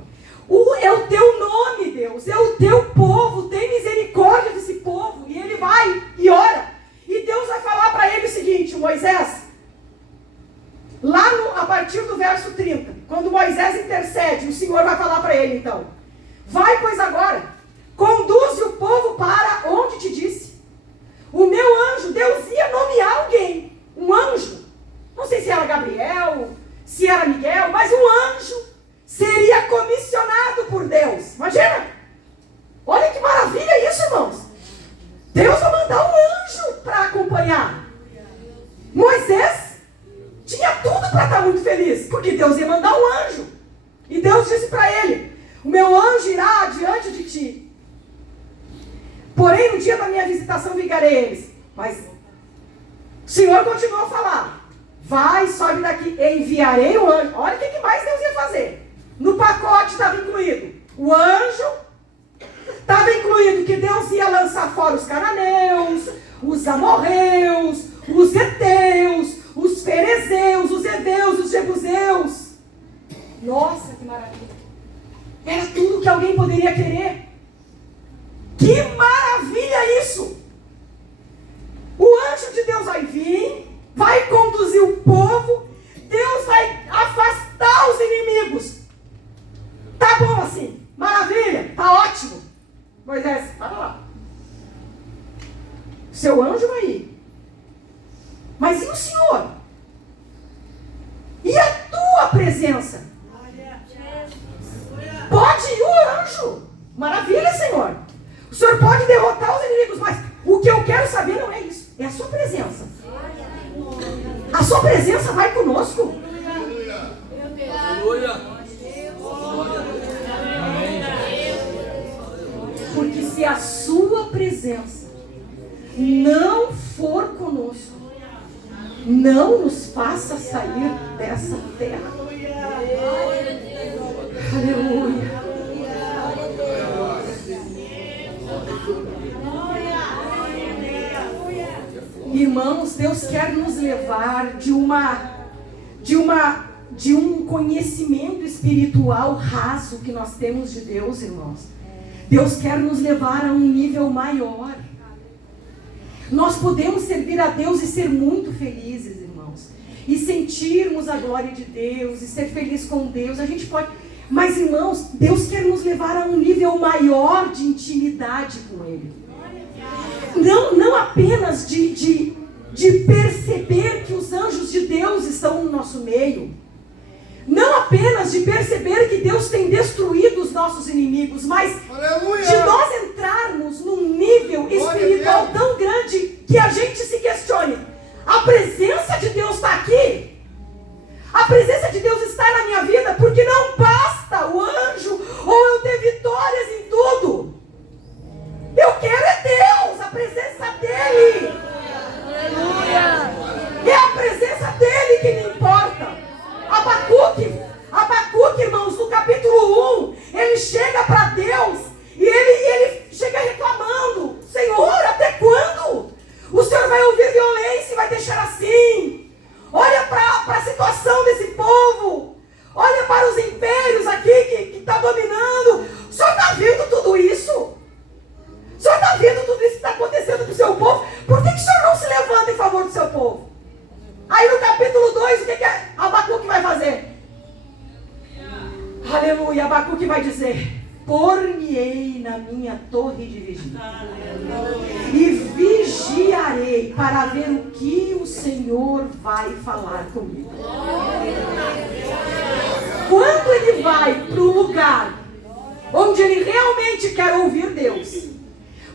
É o teu nome, Deus, é o teu povo, tem misericórdia desse povo. E ele vai e ora. E Deus vai falar para ele o seguinte: Moisés, lá a partir do verso 30, quando Moisés intercede, o Senhor vai falar para ele então: vai, pois agora, conduze o povo para onde te disse. O meu anjo, Deus ia nomear alguém, um anjo, não sei se era Gabriel, se era Miguel, mas um anjo seria comissionado por Deus. Imagina, olha que maravilha isso, irmãos. Deus vai mandar um anjo para acompanhar. Moisés tinha tudo para estar muito feliz, porque Deus ia mandar um anjo. E Deus disse para ele: o meu anjo irá adiante de ti. Porém, no dia da minha visitação vingarei eles. Mas o Senhor continuou a falar: vai, sobe daqui, enviarei o anjo. Olha o que mais Deus ia fazer. No pacote estava incluído o anjo, estava incluído que Deus ia lançar fora os cananeus, os amorreus, os heteus, os ferezeus, os heveus, os jebuseus. Nossa, que maravilha. Era tudo que alguém poderia querer. Que maravilha isso! O anjo de Deus vai vir, vai conduzir o povo, Deus vai afastar os inimigos. Tá bom assim, maravilha, tá ótimo. Moisés, vai lá. Seu anjo vai ir. Mas e o Senhor? E a tua presença? Pode ir o anjo. Maravilha, Senhor. O Senhor pode derrotar os inimigos, mas o que eu quero saber não é isso. É a sua presença. A sua presença vai conosco. Porque se a sua presença não for conosco, não nos faça sair dessa terra. Aleluia. Irmãos, Deus quer nos levar de um conhecimento espiritual raso que nós temos de Deus, irmãos. Deus quer nos levar a um nível maior. Nós podemos servir a Deus e ser muito felizes, irmãos, e sentirmos a glória de Deus, e ser feliz com Deus. A gente pode, mas, irmãos, Deus quer nos levar a um nível maior de intimidade com Ele. Não apenas de perceber que os anjos de Deus estão no nosso meio. Não apenas de perceber que Deus tem destruído os nossos inimigos, mas de nós entrarmos num nível espiritual tão grande que a gente se questione: a presença de Deus está aqui? A presença de Deus está na minha vida? Porque não basta o anjo ou eu ter vitórias em tudo. Eu quero é Deus, a presença povo. Olha para os impérios aqui que está dominando. O Senhor está vendo tudo isso? O Senhor está vendo tudo isso que está acontecendo com o seu povo? Por que o Senhor não se levanta em favor do seu povo? Aí no capítulo 2, o que Abacuque vai fazer? Aleluia, Abacuque vai dizer: por-me-ei na minha torre de vigia e vigiarei para ver o que o Senhor vai falar comigo. Quando ele vai para o lugar onde ele realmente quer ouvir Deus,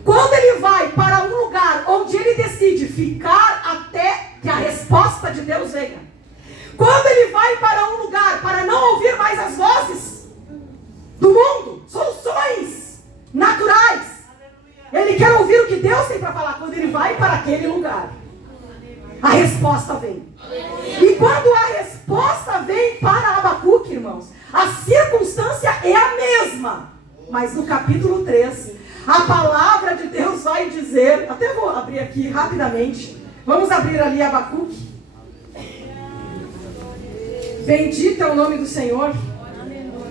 quando ele vai para um lugar onde ele decide ficar até que a resposta de Deus venha, quando ele vai para um lugar para não ouvir mais as vozes do mundo, soluções naturais, ele quer ouvir o que Deus tem para falar. Quando ele vai para aquele lugar, a resposta vem. E quando a resposta vem para Abacuque, irmãos, a circunstância é a mesma. Mas no capítulo 3, a palavra de Deus vai dizer, até vou abrir aqui rapidamente. Vamos abrir ali Abacuque. Bendito é o nome do Senhor.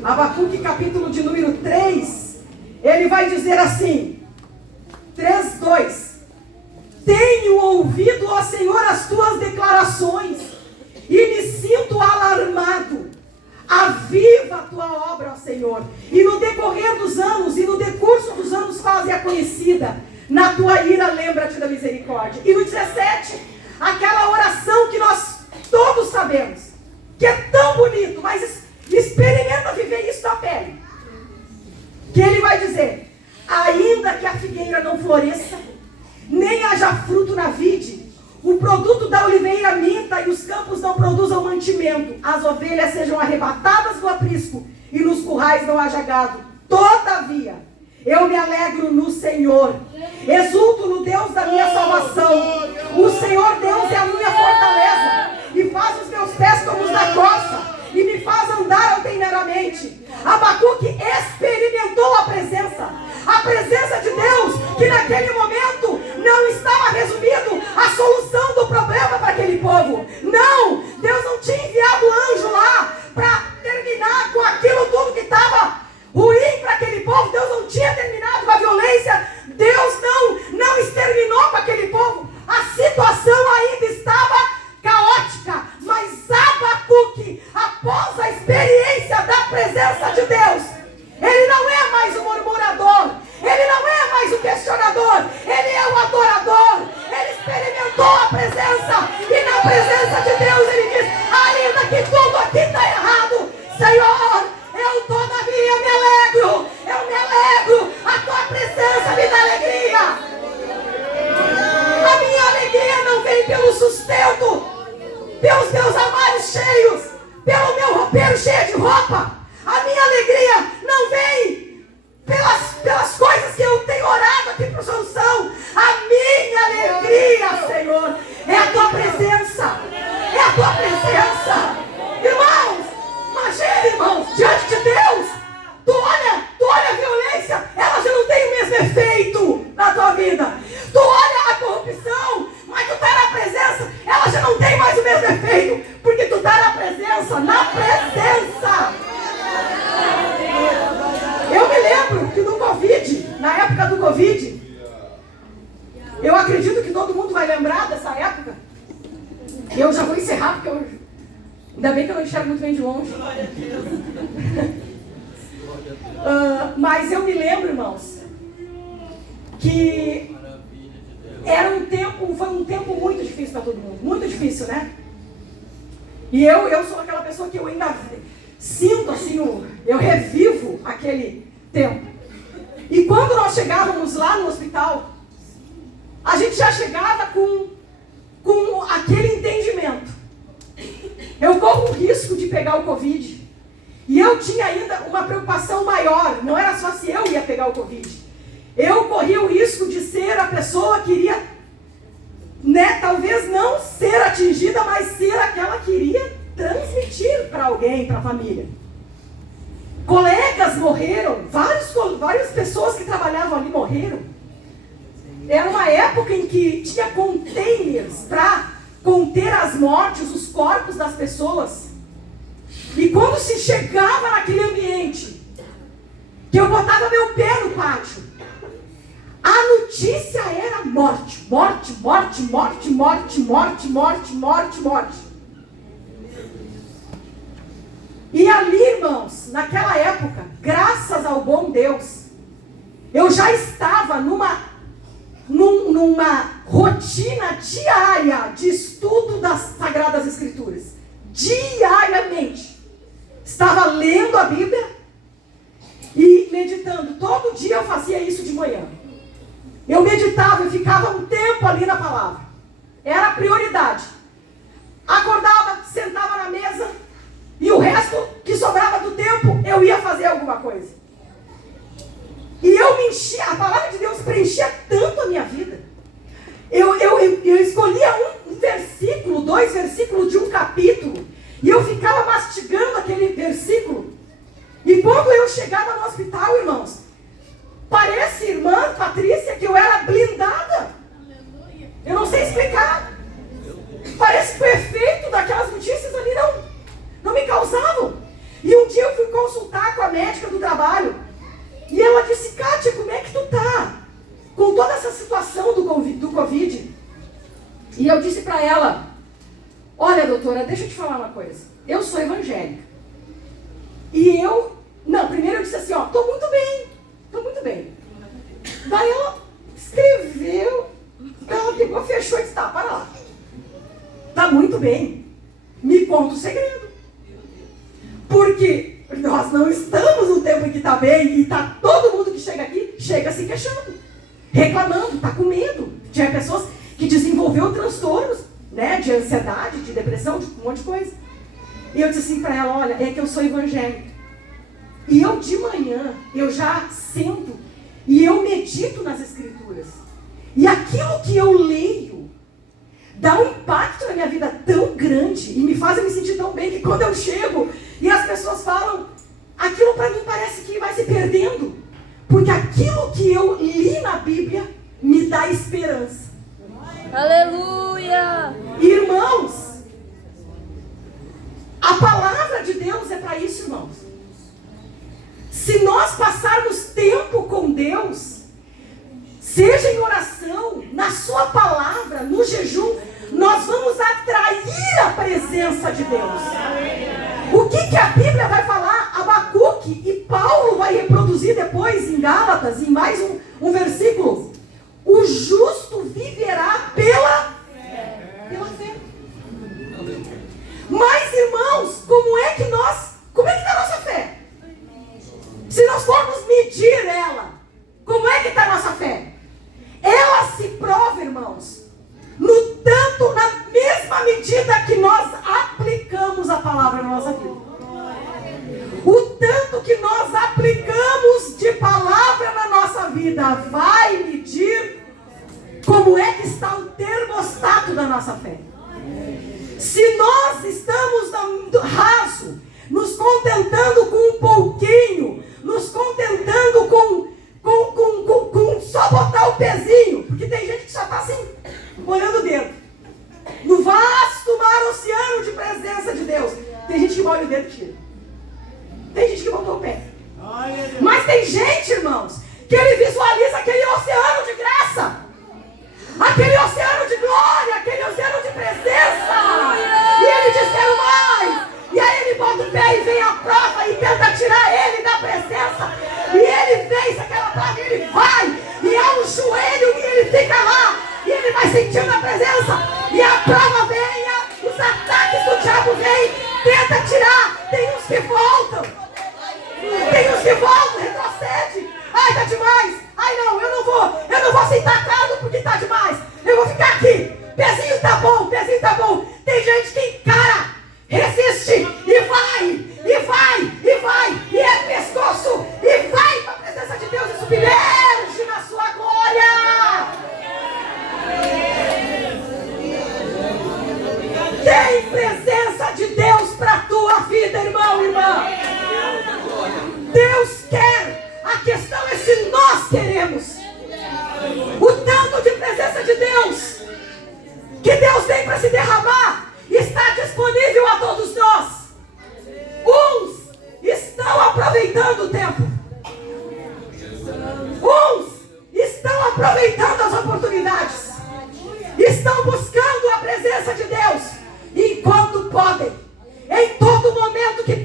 Abacuque, capítulo de número 3, ele vai dizer assim, 3:2: tenho ouvido, ó Senhor, as tuas declarações e me sinto alarmado. Aviva a tua obra, ó Senhor, e no decorrer dos anos, e no decurso dos anos faze-a conhecida. Na tua ira lembra-te da misericórdia. E no 17, aquela oração que nós todos sabemos, que é tão bonito, mas experimenta viver isso na pele. Que ele vai dizer: ainda que a figueira não floresça, nem haja fruto na vide, o produto da oliveira minta e os campos não produzam mantimento, as ovelhas sejam arrebatadas do aprisco e nos currais não haja gado, todavia eu me alegro no Senhor, exulto no Deus da minha salvação. O Senhor Deus é a minha fortaleza e faz os meus pés como os da costa e me faz andar altaneiramente. Abacuque experimentou a presença de Deus, que naquele momento não estava resumido a solução do problema para aquele povo. Não, Deus não tinha enviado anjo lá para terminar com aquilo tudo que estava ruim para aquele povo. Deus não tinha terminado com a violência. Deus não exterminou com aquele povo. A situação ainda estava caótica, mas Abacuque, após a experiência da presença de Deus, ele não é mais o murmurador, ele não é mais o questionador, ele é o adorador. Ele experimentou a presença, e na presença de Deus ele diz: ainda que tudo aqui está errado, Senhor, eu todavia me alegro, eu me alegro, a tua presença me dá alegria. A minha alegria não vem pelo sustento, pelos meus armários cheios, pelo meu roupeiro cheio de roupa. A minha alegria não vem pelas coisas que eu tenho orado aqui por solução. A minha alegria, Senhor, é a tua presença. É a tua presença. Irmãos, imagina, irmãos, diante de Deus, tu olha a violência, ela já não tem o mesmo efeito na tua vida. Tu olha a corrupção, mas tu está na presença, ela já não tem mais o mesmo efeito, porque tu está na presença, Eu me lembro que no Covid, na época do Covid, eu acredito que todo mundo vai lembrar dessa época. Eu já vou encerrar, porque ainda bem que eu não enxergo muito bem de longe. Mas eu me lembro, irmãos, que foi um tempo muito difícil para todo mundo. Muito difícil, né? E eu sou aquela pessoa que eu ainda sinto assim, eu revivo aquele tempo. E quando nós chegávamos lá no hospital, a gente já chegava com aquele entendimento: eu corro o risco de pegar o Covid. E eu tinha ainda uma preocupação maior, não era só se eu ia pegar o Covid. Eu corria o risco de ser a pessoa que iria, talvez não ser atingida, mas ser aquela que iria transmitir para alguém, para a família. Colegas morreram, várias pessoas que trabalhavam ali morreram. Era uma época em que tinha containers para conter as mortes, os corpos das pessoas. E quando se chegava naquele ambiente, que eu botava meu pé no pátio, a notícia era morte, morte, morte, morte, morte, morte, morte, morte, morte. E ali, irmãos, naquela época, graças ao bom Deus, eu já estava numa rotina diária de estudo das Sagradas Escrituras. Diariamente. Estava lendo a Bíblia e meditando. Todo dia eu fazia isso de manhã. Eu meditava e ficava um tempo ali na palavra. Era a prioridade. Acordava, sentava na mesa e o resto que sobrava do tempo eu ia fazer alguma coisa. E eu me enchia, a palavra de Deus preenchia tanto a minha vida. Eu escolhia um versículo, 2 versículos de um capítulo, e eu ficava mastigando aquele versículo. E quando eu chegava no hospital, irmãos, parece, irmã Patrícia, que eu era blindada. Eu não sei explicar. Parece que o efeito daquelas notícias ali não me causavam. E um dia eu fui consultar com a médica do trabalho, e ela disse: Kátia, como é que tu tá? Com toda essa situação do Covid. E eu disse para ela: olha, doutora, deixa eu te falar uma coisa. Eu sou evangélica. E primeiro eu disse assim, tô muito bem. Daí ela escreveu, ela pegou, fechou e disse: tá, para lá. Tá muito bem. Me conta o segredo. Porque nós não estamos no tempo em que está bem e está todo mundo que chega aqui, chega se queixando, reclamando, está com medo. Tinha pessoas que desenvolveram transtornos, né, de ansiedade, de depressão, de um monte de coisa. E eu disse assim para ela: olha, é que eu sou evangélica. E eu de manhã, eu já sento e eu medito nas Escrituras. E aquilo que eu leio dá um impacto na minha vida tão grande e me faz me sentir tão bem que quando eu chego e as pessoas falam, aquilo para mim parece que vai se perdendo. Porque aquilo que eu li na Bíblia me dá esperança. Aleluia! Irmãos, a palavra de Deus é para isso, irmãos. Se nós passarmos tempo com Deus, seja em oração, na sua palavra, no jejum, nós vamos atrair a presença de Deus. O que a Bíblia vai falar? Abacuque e Paulo vai reproduzir depois em Gálatas, em mais um versículo. O justo viverá pela fé. Mas, irmãos, como é que está a nossa fé? Se nós formos medir ela, como é que está a nossa fé? Ela se prova, irmãos, na mesma medida que nós aplicamos a palavra na nossa vida. O tanto que nós aplicamos de palavra na nossa vida vai medir como é que está o termostato da nossa fé. Se nós estamos raso, nos contentando com um pouquinho, nos contentando com só botar o pezinho, porque tem gente que só está assim, olhando o dedo. No vasto mar oceano de presença de Deus. Tem gente que molha o dedo e tira. Tem gente que botou o pé. Mas tem gente, irmãos, que ele visualiza aquele oceano de graça, aquele oceano de glória, aquele oceano de presença. E ele diz: quero mais. E aí ele bota o pé e vem a prova e tenta tirar ele da presença. E ele vence aquela prova e ele vai. E é um joelho e ele fica lá. E ele vai sentindo a presença. E a prova vem, os ataques do diabo vêm, tenta tirar. Tem uns que voltam. Retrocede. Ai, tá demais. Ai, não, eu não vou sentar caldo porque tá demais. Eu vou ficar aqui. Pezinho tá bom. Tem gente que encara, resiste e vai. E é pescoço. E vai para a presença de Deus e submerge na sua glória. Tem presença de Deus para a tua vida.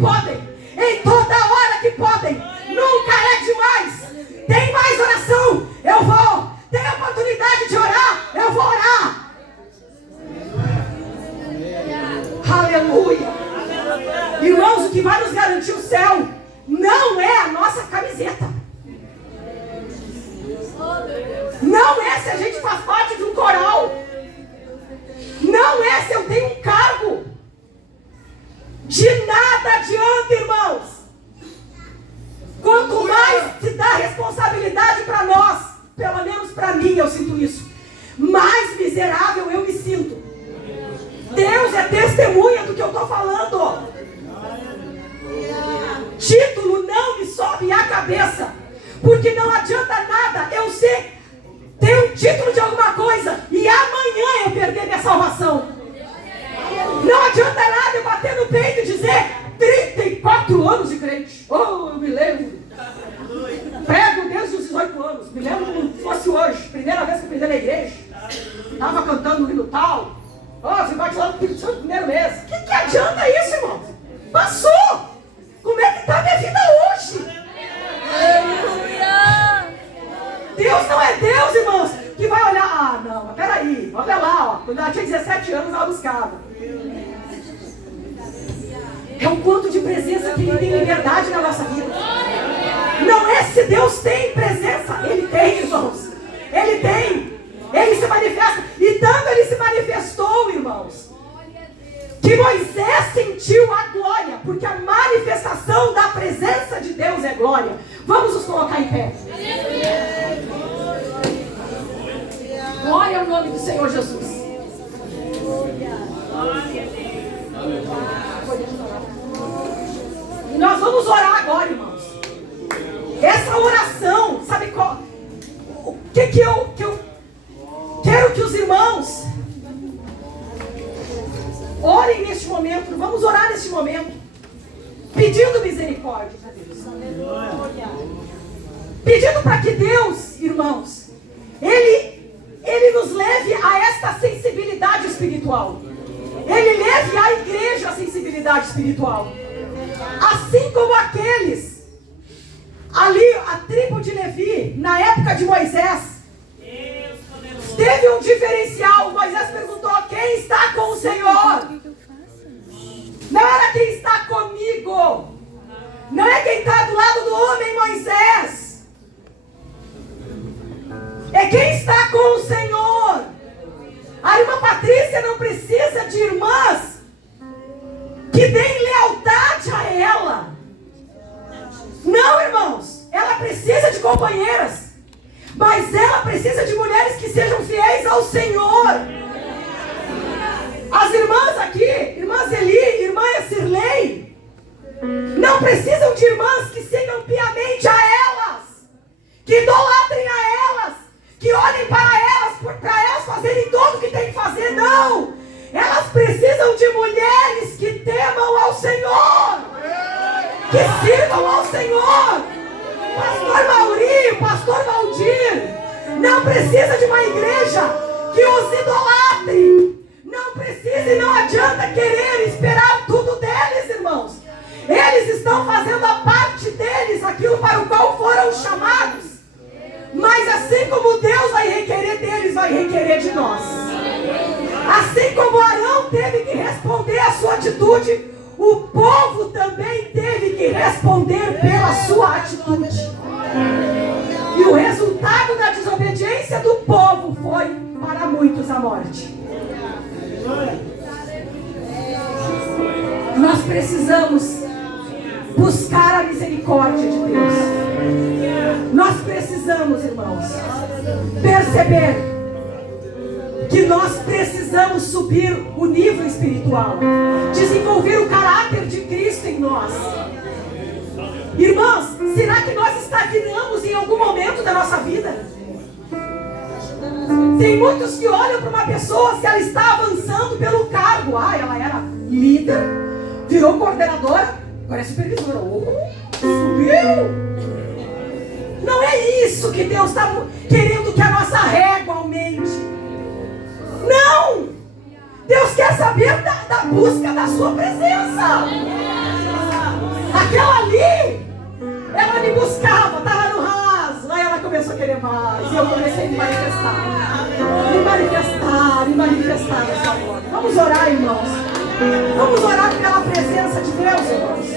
podem, em toda hora que podem. Nunca é demais. Tem mais oração, eu vou. Tem oportunidade de orar, eu vou orar. Aleluia. Irmãos, o que vai nos garantir o céu não é a nossa camiseta. Não é se a gente faz parte de um coral. Não é se eu tenho um cargo. De nada adianta, irmãos. Quanto mais se dá responsabilidade para nós, pelo menos para mim eu sinto isso, mais miserável eu me sinto. Deus é testemunha do que eu estou falando. Título não me sobe a cabeça, porque não adianta nada eu ter um título de alguma coisa e amanhã eu perder minha salvação. Não adianta nada eu bater no peito e dizer 34 anos de crente. Oh, eu me lembro. Prego desde os 18 anos. Me lembro como se fosse hoje. Primeira vez que eu pisei na igreja. Estava cantando no hino tal. Oh, fui batizado no Espírito Santo no primeiro mês. Que adianta isso, irmão? Passou. Como é que está a minha vida hoje? Deus não é Deus, irmãos, que vai olhar. Ah, não, mas peraí. Olha lá, ó. Quando ela tinha 17 anos, ela buscava. É o quanto de presença que Ele tem liberdade na nossa vida. Não é se Deus tem presença. Ele tem, irmãos. Ele tem. Ele se manifesta. E tanto Ele se manifestou, irmãos, que Moisés sentiu a glória. Porque a manifestação da presença de Deus é glória. Vamos nos colocar em pé. Glória ao nome do Senhor Jesus. E nós vamos orar agora, irmãos. Essa oração, sabe qual? O que eu quero que os irmãos orem neste momento. Vamos orar neste momento, pedindo misericórdia a Deus. Pedindo para que Deus, irmãos, Ele nos leve a esta sensibilidade espiritual. Ele leve à igreja a sensibilidade espiritual. Assim como aqueles ali, a tribo de Levi, na época de Moisés, teve um diferencial. Moisés perguntou: quem está com o Senhor? Não era quem está comigo. Não é quem está do lado do homem, Moisés. É quem está com o Senhor. A irmã Patrícia não precisa de irmãs que deem lealdade a ela. Não, irmãos. Ela precisa de companheiras. Mas ela precisa de mulheres que sejam fiéis ao Senhor. As irmãs aqui, irmã Zeli, irmã Sirlei, não precisam de irmãs que sigam piamente a elas, que idolatrem a elas, que olhem para elas fazerem tudo o que tem que fazer. Não! Elas precisam de mulheres que temam ao Senhor, que sirvam ao Senhor. Pastor Mauri, Pastor Valdir, não precisa de uma igreja que os idolatre. Não precisa e não adianta querer esperar tudo deles, irmãos. Eles estão fazendo a parte deles, aquilo para o qual foram chamados. Mas assim como Deus vai requerer deles, vai requerer de nós. Assim como Arão teve que responder a sua atitude, o povo também teve que responder pela sua atitude. E o resultado da desobediência do povo foi para muitos a morte. Nós precisamos buscar a misericórdia de Deus. Nós precisamos, irmãos, perceber que nós precisamos subir o nível espiritual, desenvolver o caráter de Cristo em nós. Irmãos, será que nós estagnamos em algum momento da nossa vida? Tem muitos que olham para uma pessoa, se ela está avançando pelo cargo. Ah, ela era líder, virou coordenadora, agora é supervisora. Subiu! Não é isso que Deus está querendo, que a nossa régua aumente. Não! Deus quer saber da busca da sua presença. Aquela ali, ela me buscava, estava no raso. Aí ela começou a querer mais. E eu comecei a me manifestar. Me manifestar nessa hora. Vamos orar, irmãos. Vamos orar pela presença de Deus, irmãos.